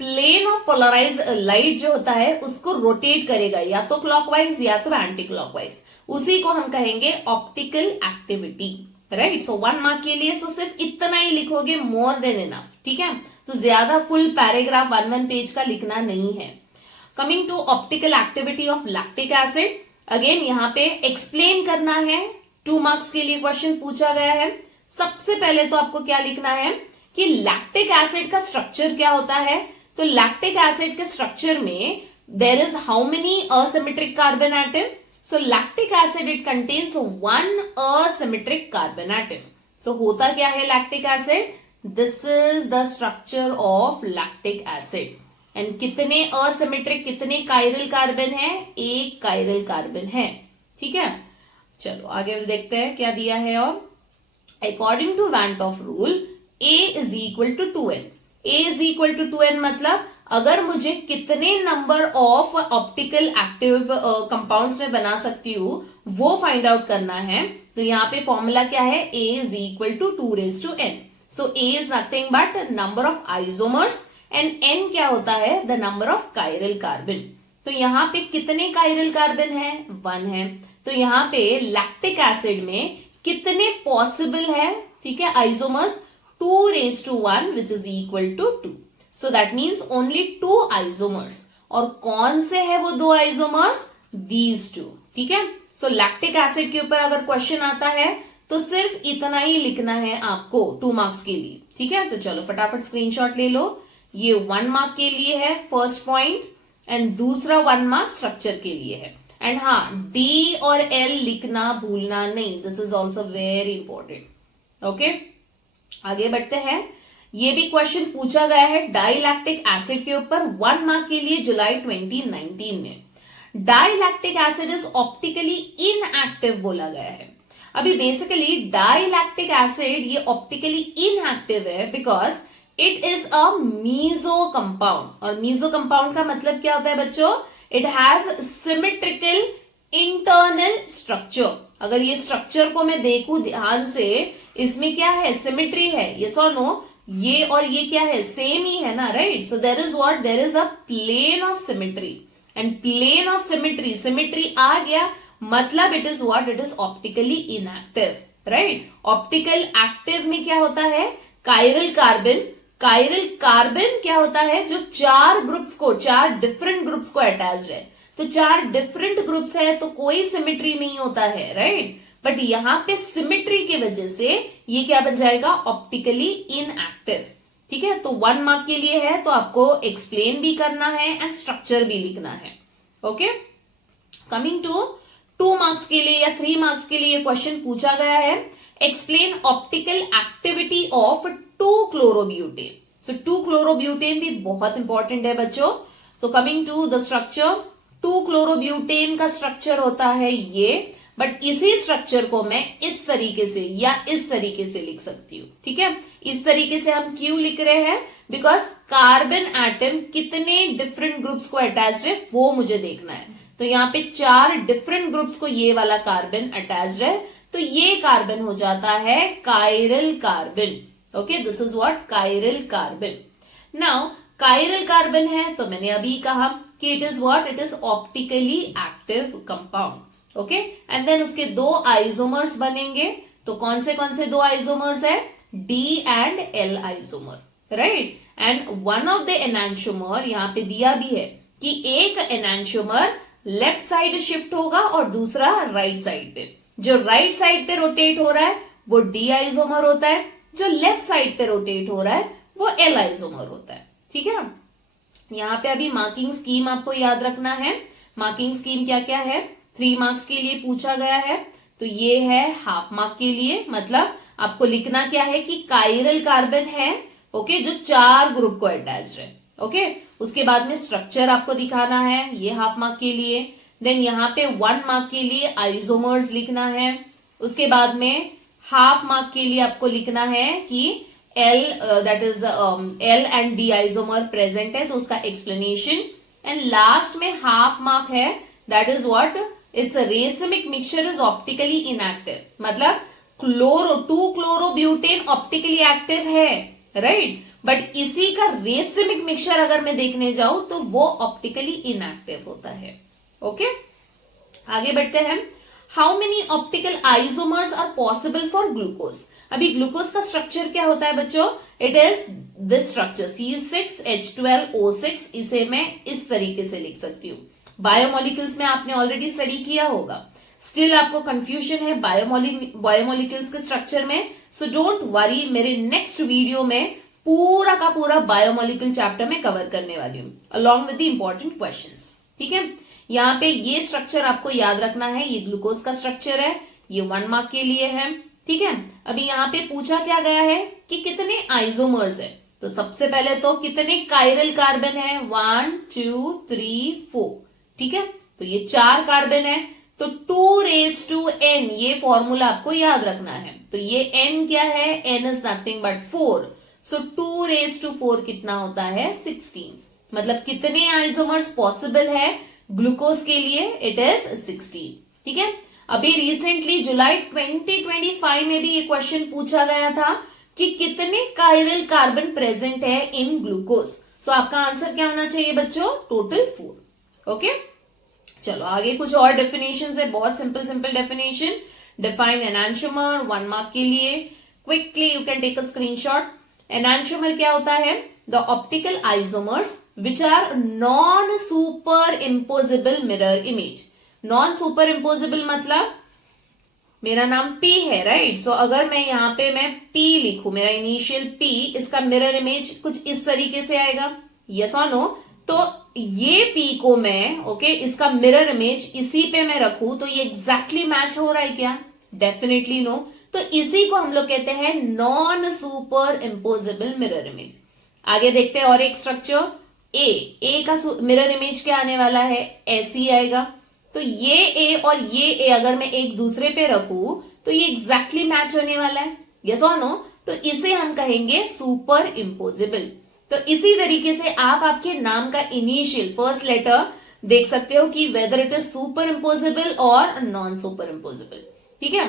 plane of polarized light जो होता है उसको rotate करेगा या तो clockwise या तो anti clockwise, उसी को हम कहेंगे optical activity, right? So 1 mark के लिए so सिर्फ इतना ही लिखोगे, more than enough, ठीक है। तो ज्यादा full paragraph 1 पेज का लिखना नहीं है। Coming to optical activity of lactic acid, again यहाँ पे एक्सप्लेन करना है, 2 मार्क्स के लिए क्वेश्चन पूछा गया है। सबसे पहले तो आपको क्या लिखना है कि लैक्टिक एसिड का स्ट्रक्चर क्या होता है। तो लैक्टिक एसिड के स्ट्रक्चर में there is how many asymmetric carbon atom. So lactic acid it contains 1 asymmetric carbon atom. So होता क्या है lactic acid? This is the structure of lactic acid. And कितने असिमेट्रिक, कितने कायरल कार्बन है? एक chiral carbon है। ठीक है, चलो आगे देखते हैं क्या दिया है। और according to van't Hoff rule A is equal to 2n। A is equal to 2n मतलब अगर मुझे कितने number of optical active compounds में बना सकती हूँ वो फाइंड आउट करना है, तो यहाँ पे फॉर्मूला क्या है? A is equal to 2n। So A is nothing but number of isomers and n क्या होता है? The number of chiral carbon. तो यहाँ पे कितने कायरल कार्बन है? 1 है। तो यहाँ पे लैक्टिक एसिड में कितने पॉसिबल है? ठीक है, isomers 2:1 which is equal to 2। So that means only 2 isomers. और कौन से है वो 2 आइसोमर्स? दीज 2। ठीक है, सो लैक्टिक एसिड के ऊपर अगर क्वेश्चन आता है तो सिर्फ इतना ही लिखना है आपको 2 मार्क्स के लिए। ठीक है, तो चलो फटाफट स्क्रीनशॉट ले लो। ये 1 मार्क के लिए है फर्स्ट पॉइंट, एंड दूसरा 1 मार्क स्ट्रक्चर के लिए है। एंड हाँ, डी और एल लिखना भूलना नहीं, this is also very important. Okay, आगे बढ़ते हैं। ये भी क्वेश्चन पूछा गया है डाइलैक्टिक एसिड के ऊपर 1 मार्क के लिए जुलाई 2019 में। Dilactic acid is optically inactive बोला गया है। अभी बेसिकली डाइलैक्टिक एसिड ये ऑप्टिकली इनएक्टिव है because it is a meso compound. और मीजो कंपाउंड का मतलब क्या होता है बच्चों? It has symmetrical internal structure. अगर ये स्ट्रक्चर को मैं देखूं ध्यान से, इसमें क्या है? सिमेट्री है। यस और नो? ये और ये क्या है? सेम ही है ना, right? So there is what? There is a plane of symmetry, and plane of symmetry, symmetry आ गया मतलब it is what? It is optically inactive, right? Optical active में क्या होता है? Chiral carbon. कायरल कार्बन क्या होता है? जो 4 ग्रुप्स को, 4 डिफरेंट ग्रुप्स को अटैच्ड है। तो 4 डिफरेंट ग्रुप्स है तो कोई सिमेट्री नहीं होता है, राइट? बट यहां पे सिमेट्री की वजह से ये क्या बन जाएगा? Optically inactive. ठीक है, तो 1 मार्क के लिए है तो आपको एक्सप्लेन भी करना है एंड स्ट्रक्चर भी लिखना है। ओके, कमिंग टू 2 मार्क्स के लिए या 3 मार्क्स के लिए क्वेश्चन पूछा गया है, एक्सप्लेन ऑप्टिकल एक्टिविटी ऑफ 2-क्लोरोब्यूटेन। सो 2-क्लोरोब्यूटेन भी बहुत इंपॉर्टेंट है बच्चों। तो कमिंग टू द स्ट्रक्चर, 2-क्लोरोब्यूटेन का स्ट्रक्चर होता है ये, बट इसी स्ट्रक्चर को मैं इस तरीके से या इस तरीके से लिख सकती हूँ। ठीक है, इस तरीके से हम क्यों लिख रहे हैं? बिकॉज कार्बन एटम कितने डिफरेंट ग्रुप्स को अटैच्ड है वो मुझे देखना है। तो यहाँ पे 4 डिफरेंट ग्रुप्स को ये वाला कार्बन अटैच्ड है, तो ये कार्बन हो जाता है chiral carbon. Okay, this is what? Chiral carbon. Now chiral carbon है तो मैंने अभी कहा कि it is what? It is optically active compound. Okay, and then उसके 2 आइसोमर्स बनेंगे। तो कौन से 2 आइसोमर्स है? D and L isomer, right? And one of the enantiomer यहाँ पे दिया भी है कि एक एनांशोमर लेफ्ट साइड शिफ्ट होगा और दूसरा राइट साइड पे। जो राइट साइड पे रोटेट हो रहा है वो D आइसोमर होता है, जो लेफ्ट साइड पे रोटेट हो रहा है वो L आइसोमर होता है। ठीक है, यहाँ पे अभी मार्किंग स्कीम आपको याद रखना है। मार्किंग स्कीम क्या क्या है? 3 मार्क्स के लिए पूछा गया है, तो ये है हाफ मार्क के लिए। मतलब आपको लिखना क्या है कि कायरल कार्बन है, ओके, जो 4 ग्रुप को अटैच्ड है। ओके, उसके बाद में स्ट्रक्चर आपको दिखाना है, ये हाफ मार्क के लिए। देन यहाँ पे 1 मार्क के लिए आइसोमर्स लिखना है। उसके बाद में हाफ मार्क के लिए आपको लिखना है कि L that is L and D isomer present है तो उसका एक्सप्लेनेशन। एंड लास्ट में हाफ मार्क है, that is what? It's a racemic mixture is optically inactive. मतलब 2-क्लोरोब्यूटेन ऑप्टिकली एक्टिव है, राइट? बट इसी का रेसिमिक मिक्सचर अगर मैं देखने जाऊं तो वो ऑप्टिकली इनएक्टिव होता है। ओके, आगे बढ़ते हैं। How many optical isomers are possible for glucose? अभी ग्लूकोज का स्ट्रक्चर क्या होता है बच्चों? It is this structure C6H12O6। इसे मैं इस तरीके से लिख सकती हूँ। बायोमोलिक्यूल्स में आपने ऑलरेडी स्टडी किया होगा, स्टिल आपको कंफ्यूजन है बायोमोलिक्यूल्स के स्ट्रक्चर में, सो डोंट वरी, मेरे नेक्स्ट वीडियो में पूरा का पूरा बायोमोलिक्यूल चैप्टर में कवर करने वाली हूँ along with the important questions. ठीक है, यहाँ पे ये स्ट्रक्चर आपको याद रखना है, ये ग्लूकोज का स्ट्रक्चर है, ये 1 मार्क के लिए है। ठीक है। अभी यहाँ पे पूछा क्या गया है कि कितने आइसोमर्स है, तो सबसे पहले तो कितने कायरल कार्बन है, 1 2 3 4, ठीक है। तो ये 4 कार्बन है, तो 2n, ये फॉर्मूला आपको याद रखना है। तो ये n क्या है, n इज नथिंग बट 4, सो 2 4 कितना होता है, 16। मतलब कितने आइसोमर्स पॉसिबल है ग्लूकोज के लिए, इट इज 16, ठीक है। अभी रिसेंटली जुलाई 2025 में भी ये क्वेश्चन पूछा गया था कि कितने कायरल कार्बन प्रेजेंट है इन ग्लूकोज। सो आपका आंसर क्या होना चाहिए बच्चों, टोटल 4। ओके, चलो आगे कुछ और डेफिनेशन है, बहुत simple simple definition. Define enantiomer, 1 mark के लिए। Quickly you can take a screenshot. Enantiomer क्या होता है, the optical isomers which are non superimposable mirror image. Non superimposable मतलब मेरा नाम P है, राइट। सो अगर मैं यहाँ पे मैं P लिखूं, मेरा इनिशियल P, इसका मिरर इमेज कुछ इस तरीके से आएगा, यस और नो। तो ये P को मैं इसका मिरर इमेज इसी पे मैं रखूं तो ये एग्जैक्टली मैच हो रहा है क्या, डेफिनेटली नो। तो इसी को हम लोग कहते हैं non superimposable mirror image. आगे देखते हैं और एक स्ट्रक्चर, ए का मिरर इमेज क्या आने वाला है, ऐसी आएगा। तो ये A और ये A अगर मैं एक दूसरे पे रखूं तो ये एग्जैक्टली मैच होने वाला है, यस और नो। तो इसे हम कहेंगे सुपर इम्पोजिबल। तो इसी तरीके से आप आपके नाम का इनिशियल फर्स्ट लेटर देख सकते हो कि whether it is super imposable और नॉन सुपर इम्पोजिबल, ठीक है।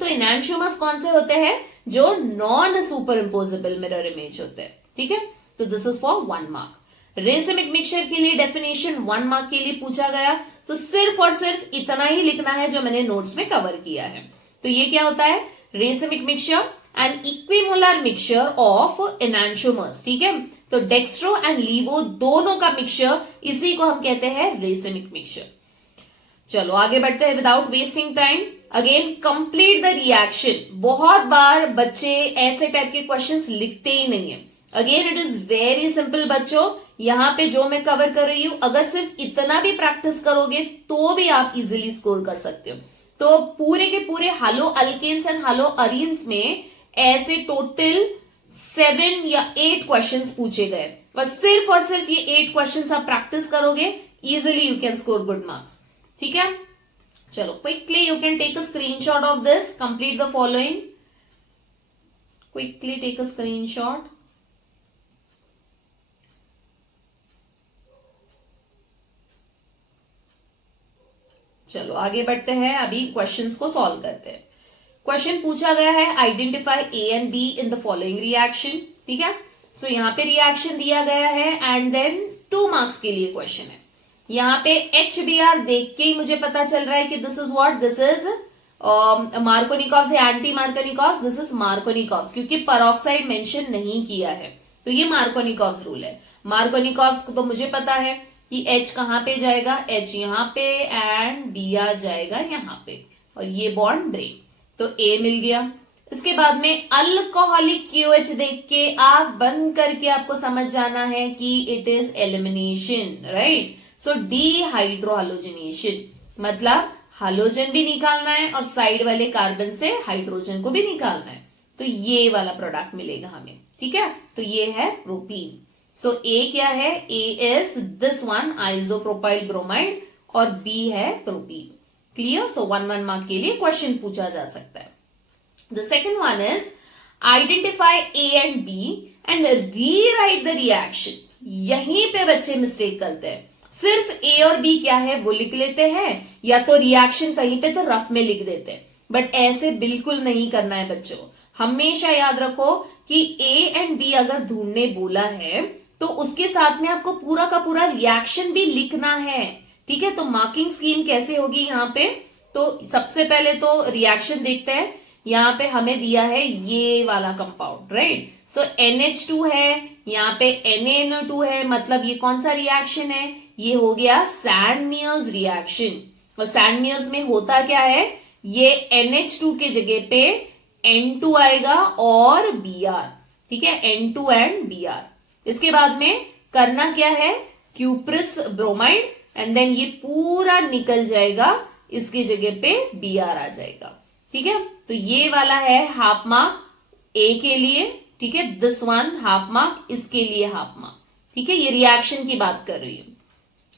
तो एनांशोमर्स कौन से होते हैं, जो non superimposable mirror image होते हैं, ठीक है। तो this is for 1 mark. Racemic mixture के लिए डेफिनेशन 1 मार्क के लिए पूछा गया, तो सिर्फ और सिर्फ इतना ही लिखना है जो मैंने नोट्स में कवर किया है। तो ये क्या होता है, racemic mixture and equimolar mixture of enantiomers, ठीक है। तो डेक्स्ट्रो एंड लीवो दोनों का मिक्सचर, इसी को हम कहते हैं रेसिमिक मिक्सचर। चलो आगे बढ़ते हैं without wasting time. Again complete the reaction. बहुत बार बच्चे ऐसे टाइप के क्वेश्चंस लिखते ही नहीं है। Again it is very simple बच्चों, यहां पे जो मैं कवर कर रही हूं, अगर सिर्फ इतना भी प्रैक्टिस करोगे तो भी आप इजीली स्कोर कर सकते हो। तो पूरे के पूरे हालो अल्केन्स एंड हालो अरीन्स में ऐसे टोटल 7 या 8 क्वेश्चंस पूछे गए, बस सिर्फ और सिर्फ ये 8 क्वेश्चंस आप प्रैक्टिस करोगे, easily you can score good marks, ठीक है। चलो quickly you can take a screenshot of this, complete the following, quickly take a screenshot. चलो आगे बढ़ते हैं, अभी क्वेश्चंस को सॉल्व करते हैं। क्वेश्चन पूछा गया है identify A and B in the following reaction, ठीक है। सो यहाँ पे रिएक्शन दिया गया है एंड देन 2 मार्क्स के लिए क्वेश्चन है। यहाँ पे HBr देख के ही मुझे पता चल रहा है कि this is what, this is Markovnikov's या anti Markovnikov's, this is Markovnikov's, क्योंकि पेरोक्साइड मेंशन नहीं किया है तो ये मार्कोनिकॉव्स रूल है। मार्कोनिकॉव्स को तो मुझे पता है कि H कहां पे जाएगा, H यहाँ पे एंड Br जाएगा यहाँ पे, और ये बॉन्ड ब्रेक, तो A मिल गया। इसके बाद में अल्कोहलिक QH देख के आप बंद करके आपको समझ जाना है कि इट इज एलिमिनेशन, राइट। सो डीहाइड्रोहालोजिनेशन, मतलब हालोजन भी निकालना है और साइड वाले कार्बन से हाइड्रोजन को भी निकालना है, तो ये वाला प्रोडक्ट मिलेगा हमें, ठीक है। तो ये है प्रोपीन। सो A क्या है, A is this one isopropyl bromide और B है प्रोपीन, क्लियर। सो 1 मार्क के लिए क्वेश्चन पूछा जा सकता है। The second one is identify A and B and rewrite the reaction. यहीं पे बच्चे मिस्टेक करते हैं, सिर्फ A और B क्या है वो लिख लेते हैं, या तो रिएक्शन कहीं पे तो रफ में लिख देते हैं, बट ऐसे बिल्कुल नहीं करना है बच्चों। हमेशा याद रखो कि A एंड B अगर ढूंढने बोला है तो उसके साथ में आपको पूरा का पूरा रिएक्शन भी लिखना है, ठीक है। तो मार्किंग स्कीम कैसे होगी यहाँ पे, तो सबसे पहले तो रिएक्शन देखते हैं। यहाँ पे हमें दिया है ये वाला कंपाउंड, राइट। सो NH2 है, यहाँ पे NaNO2 है, मतलब ये कौन सा रिएक्शन है, ये हो गया सैंडमियर्स रिएक्शन। और सैंडमियर्स में होता क्या है, ये NH2 के जगह पे N2 आएगा और Br, ठीक है, N2 एंड Br। इसके बाद में करना क्या है, क्यूप्रिस ब्रोमाइड, एंड देन ये पूरा निकल जाएगा, इसकी जगह पे Br आ जाएगा, ठीक है, तो ये वाला है हाफ मार्क ए के लिए, ठीक है, दिस वन हाफ मार्क, इसके लिए हाफ मार्क, ठीक है, ये रिएक्शन की बात कर रही हूं।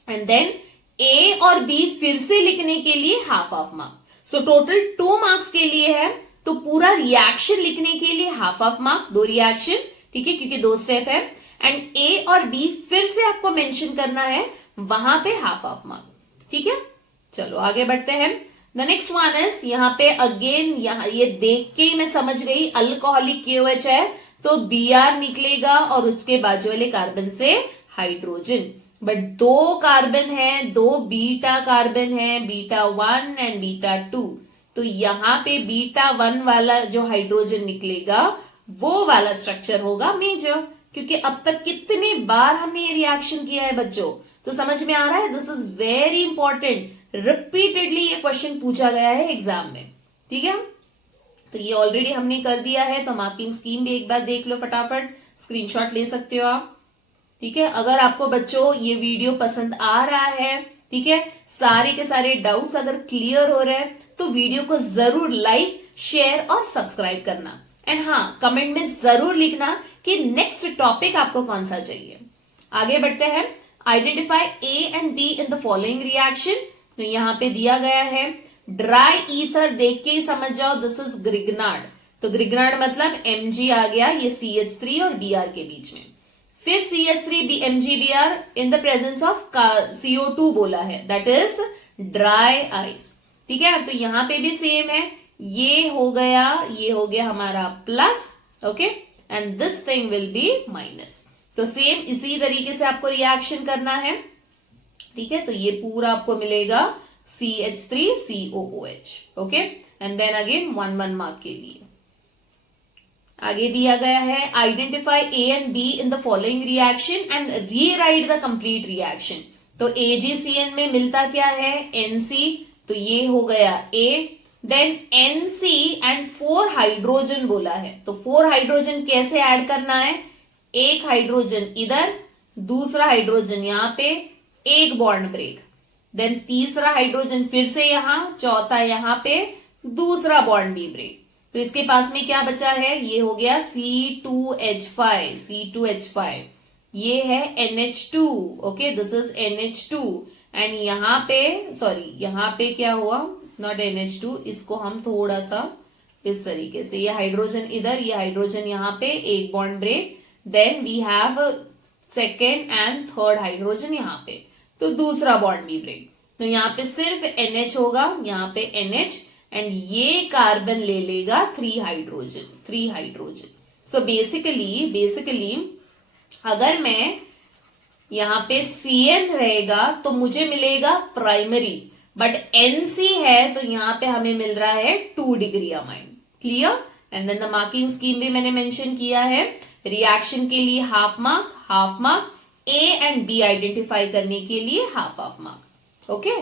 एंड देन ए और बी फिर से लिखने के लिए half half mark, so total 2 marks के लिए है, तो पूरा रिएक्शन लिखने के लिए हाफ हाफ मार्क, 2 रिएक्शन, ठीक है, क्योंकि 2 स्टेप है। एंड ए और बी फिर से आपको मेंशन करना है, वहां पे हाफ हाफ मार्क, ठीक है। चलो आगे बढ़ते हैं। द नेक्स्ट वन इज, यहाँ पे अगेन, यहाँ ये देख के ही मैं समझ गई अल्कोहलिक KOH है, तो Br निकलेगा और उसके बाजू वाले कार्बन से हाइड्रोजन। बट 2 कार्बन है, 2 बीटा कार्बन है, बीटा 1 एंड बीटा 2, तो यहाँ पे बीटा 1 वाला जो हाइड्रोजन निकलेगा वो वाला स्ट्रक्चर होगा मेजर, क्योंकि अब तक कितने बार हमने ये रिएक्शन किया है बच्चों, तो समझ में आ रहा है। This is very important, repeatedly ये क्वेश्चन पूछा गया है एग्जाम में, ठीक है। तो ये ऑलरेडी हमने कर दिया है, तो मार्किंग स्कीम भी एक बार देख लो, फटाफट स्क्रीनशॉट ले सकते हो आप, ठीक है। अगर आपको बच्चों ये वीडियो पसंद आ रहा है, ठीक है, सारे के सारे डाउट्स अगर क्लियर हो रहे हैं, तो वीडियो को जरूर लाइक, शेयर और सब्सक्राइब करना। एंड हाँ, कमेंट में जरूर लिखना कि नेक्स्ट टॉपिक आपको कौन सा चाहिए। आगे बढ़ते हैं। Identify A and B in the following reaction, तो यहां पे दिया गया है ड्राई ईथर, देख के ही समझ जाओ दिस इज ग्रिग्नार्ड, तो ग्रिग्नार्ड मतलब Mg आ गया, ये CH3 और Br के बीच में, फिर CH3 MgBr in the presence of CO2 बोला है, दैट इज ड्राई आइस, ठीक है। तो यहां पे भी सेम है, ये हो गया हमारा plus, okay, and this thing will be minus. तो सेम इसी तरीके से आपको रिएक्शन करना है, ठीक है। तो ये पूरा आपको मिलेगा CH3COOH, okay, and then again 1 mark के लिए आगे दिया गया है identify A and B in the following reaction and rewrite the complete reaction. तो AgCN में मिलता क्या है, NC, तो ये हो गया A, then NC and 4 hydrogen बोला है, तो 4 हाइड्रोजन कैसे ऐड करना है, एक हाइड्रोजन इधर, दूसरा हाइड्रोजन यहां पे, एक बॉन्ड ब्रेक, देन तीसरा हाइड्रोजन फिर से यहां, चौथा यहां पे, दूसरा बॉन्ड भी ब्रेक। तो इसके पास में क्या बचा है, ये हो गया C2H5, ये है NH2, okay, this is NH2, and यहां पे क्या हुआ, नॉट NH2, इसको हम थोड़ा सा इस तरीके से, ये हाइड्रोजन इधर, ये हाइड्रोजन यहां पे, एक bond break, then we have second and third hydrogen यहां पे, तो दूसरा बॉन्ड भी ब्रेक, तो यहां पे सिर्फ NH होगा, यहां पे NH, एंड ये कार्बन ले लेगा 3 हाइड्रोजन। सो बेसिकली अगर मैं यहां पे CN रहेगा तो मुझे मिलेगा प्राइमरी, बट NC है तो यहां पे हमें मिल रहा है 2 degree amine, clear. And then the marking scheme भी मैंने मेंशन किया है, रिएक्शन के लिए half mark, A and B identify करने के लिए half mark, okay.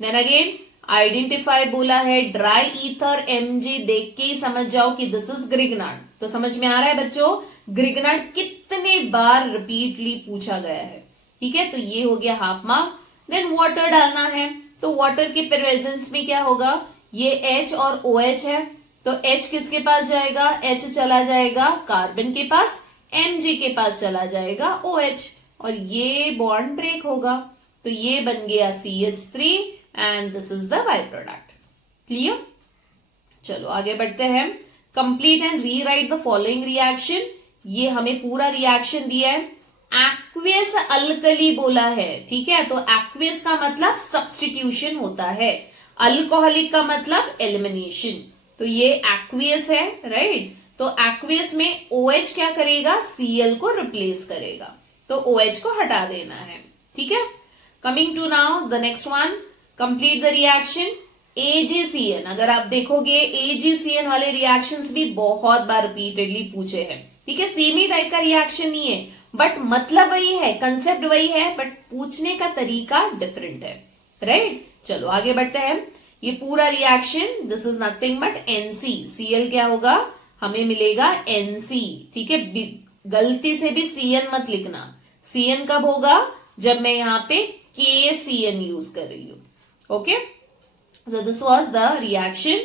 Then again identify बोला है ड्राई ईथर Mg, देख के ही समझ जाओ कि दिस इज ग्रिग्नार्ड, तो समझ में आ रहा है बच्चों, ग्रिग्नार्ड कितने बार रिपीटली पूछा गया है, ठीक है। तो ये हो गया हाफ मार्क। देन वाटर डालना है, तो वाटर के प्रेजेंस में क्या होगा, ये H और OH है, तो H किसके पास जाएगा, H चला जाएगा कार्बन के पास, Mg के पास चला जाएगा OH, और ये बॉन्ड ब्रेक होगा, तो ये बन गया CH3 and this is the by product, clear. चलो आगे बढ़ते हैं। Complete and rewrite the following reaction, ये हमें पूरा रिएक्शन दिया है, एक्वियस अल्कली बोला है, ठीक है। तो एक्वियस का मतलब सब्स्टिट्यूशन होता है, अल्कोहलिक का मतलब एलिमिनेशन, तो ये एक्वियस है, राइट। तो एक्वियस में OH क्या करेगा, Cl को रिप्लेस करेगा, तो OH को हटा देना है, ठीक है। Coming to now the next one, complete the reaction AgCN। अगर आप देखोगे AgCN वाले रिएक्शंस भी बहुत बार रिपीटेडली पूछे हैं, ठीक है। सेम ही टाइप का रिएक्शन नहीं है, बट मतलब वही है, कंसेप्ट वही है, बट पूछने का तरीका डिफरेंट है, राइट। चलो आगे बढ़ते हैं। ये पूरा reaction this is nothing but NC, Cl क्या होगा, हमें मिलेगा NC, ठीक है। गलती से भी CN मत लिखना, CN कब होगा, जब मैं यहाँ पे KCN यूज कर रही हूं, okay. So this was the reaction.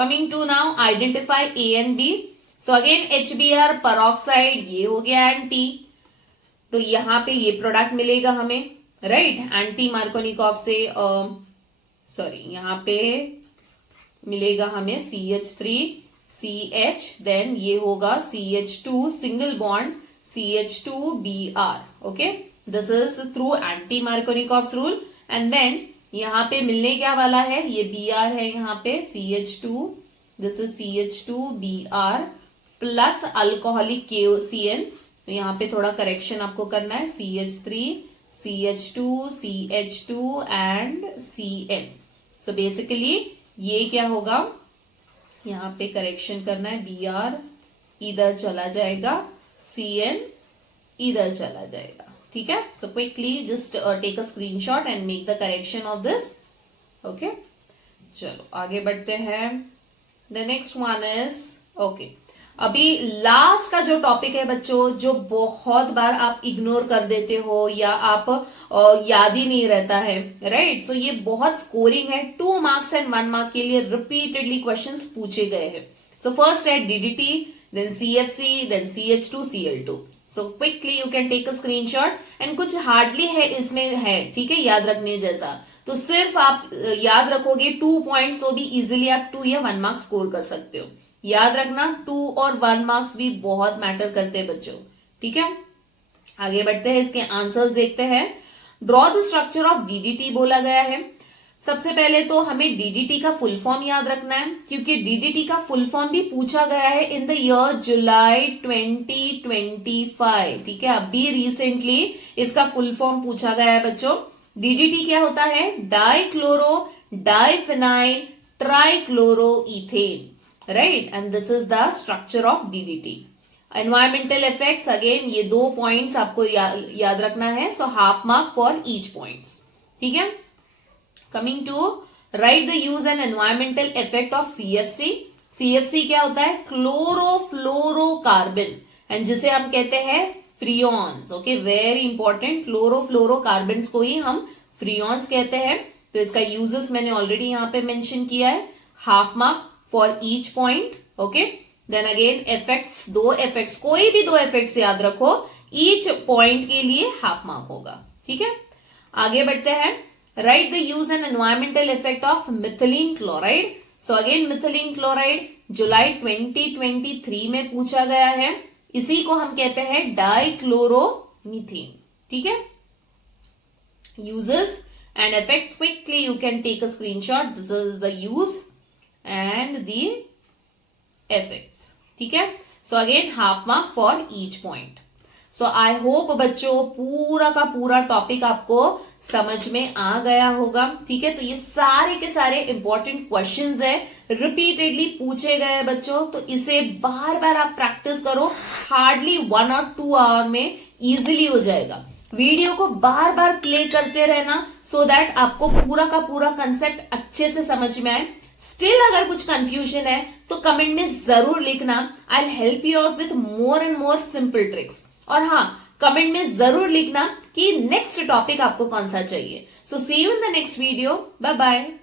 Coming to now identify A and B. So again HBr peroxide ये हो गया एंटी, तो यहां पे ये प्रोडक्ट मिलेगा हमें, राइट, एंटी मार्कोनिकॉफ से, सॉरी यहाँ पे मिलेगा हमें CH3CH, देन ये होगा CH2 single bond CH2Br. Okay, this is through anti Markovnikov's rule. And then यहाँ पे मिलने क्या वाला है, ये Br है यहाँ पे CH2, this is CH2Br plus alcoholic KOCN. तो यहाँ पे थोड़ा करेक्शन आपको करना है, CH3 CH2 CH2 and CN. So basically ये क्या होगा, यहाँ पे करेक्शन करना है, Br इधर चला जाएगा, CN इधर चला जाएगा. ठीक है, so quickly just take a screenshot and make the correction of this. Okay, चलो आगे बढ़ते हैं. The next one is, okay, अभी लास्ट का जो टॉपिक है बच्चों, जो बहुत बार आप इग्नोर कर देते हो या आप याद ही नहीं रहता है, राइट. सो ये बहुत स्कोरिंग है, 2 मार्क्स एंड 1 मार्क के लिए रिपीटेडली क्वेश्चंस पूछे गए हैं. सो फर्स्ट है DDT, then CFC, then CH2Cl2. So quickly you can take a screenshot. And कुछ हार्डली है इसमें है, ठीक है, याद रखने जैसा. तो सिर्फ आप याद रखोगे 2 पॉइंट्स, तो भी इजिली आप 2 या 1 मार्क स्कोर कर सकते हो. याद रखना 2 और 1 मार्क्स भी बहुत मैटर करते हैं बच्चों. ठीक है, आगे बढ़ते हैं, इसके आंसर्स देखते हैं. Draw the structure of DDT बोला गया है. सबसे पहले तो हमें DDT का फुल फॉर्म याद रखना है, क्योंकि DDT का फुल फॉर्म भी पूछा गया है इन द ईयर जुलाई 2025. ठीक है, अभी रिसेंटली इसका फुल फॉर्म पूछा गया है बच्चों. DDT क्या होता है, dichloro diphenyl trichloroethane, right, and this is the structure of DDT. Environmental effects, again ये 2 पॉइंट्स आपको याद रखना है. So half mark for each points. ठीक है, coming to write the use and environmental effect of CFC. CFC क्या होता है, क्लोरोफ्लोरोकार्बन, एंड जिसे हम कहते हैं freons. Okay, very important, chlorofluorocarbon को ही हम फ्रियॉन्स कहते हैं. तो इसका यूजेस मैंने ऑलरेडी यहाँ पे मेंशन किया है. Half mark for each point. Okay, then again effects, 2 effects, कोई भी 2 इफेक्ट्स याद रखो, ईच पॉइंट के लिए हाफ मार्क होगा. ठीक है, आगे बढ़ते हैं. Write the use and environmental effect of methylene chloride. So again methylene chloride जुलाई 2023 में पूछा गया है. इसी को हम कहते हैं डाइक्लोरोमीथेन. ठीक है, uses and effects, quickly you can take a screenshot. This is the use and the effects. ठीक है, so again half mark for each point. So I hope बच्चों पूरा का पूरा टॉपिक आपको समझ में आ गया होगा. ठीक है, तो ये सारे के सारे इंपॉर्टेंट क्वेश्चंस है, रिपीटेडली पूछे गए हैं बच्चों. तो इसे बार बार आप प्रैक्टिस करो, हार्डली 1 और 2 आवर में इजिली हो जाएगा. वीडियो को बार बार प्ले करते रहना, सो दैट आपको पूरा का पूरा कंसेप्ट अच्छे से समझ में आए. स्टिल अगर कुछ कंफ्यूजन है तो कमेंट में जरूर लिखना. I will help you out with more and more simple tricks. और हाँ, कमेंट में जरूर लिखना कि नेक्स्ट टॉपिक आपको कौन सा चाहिए. So see you in the next video. Bye bye.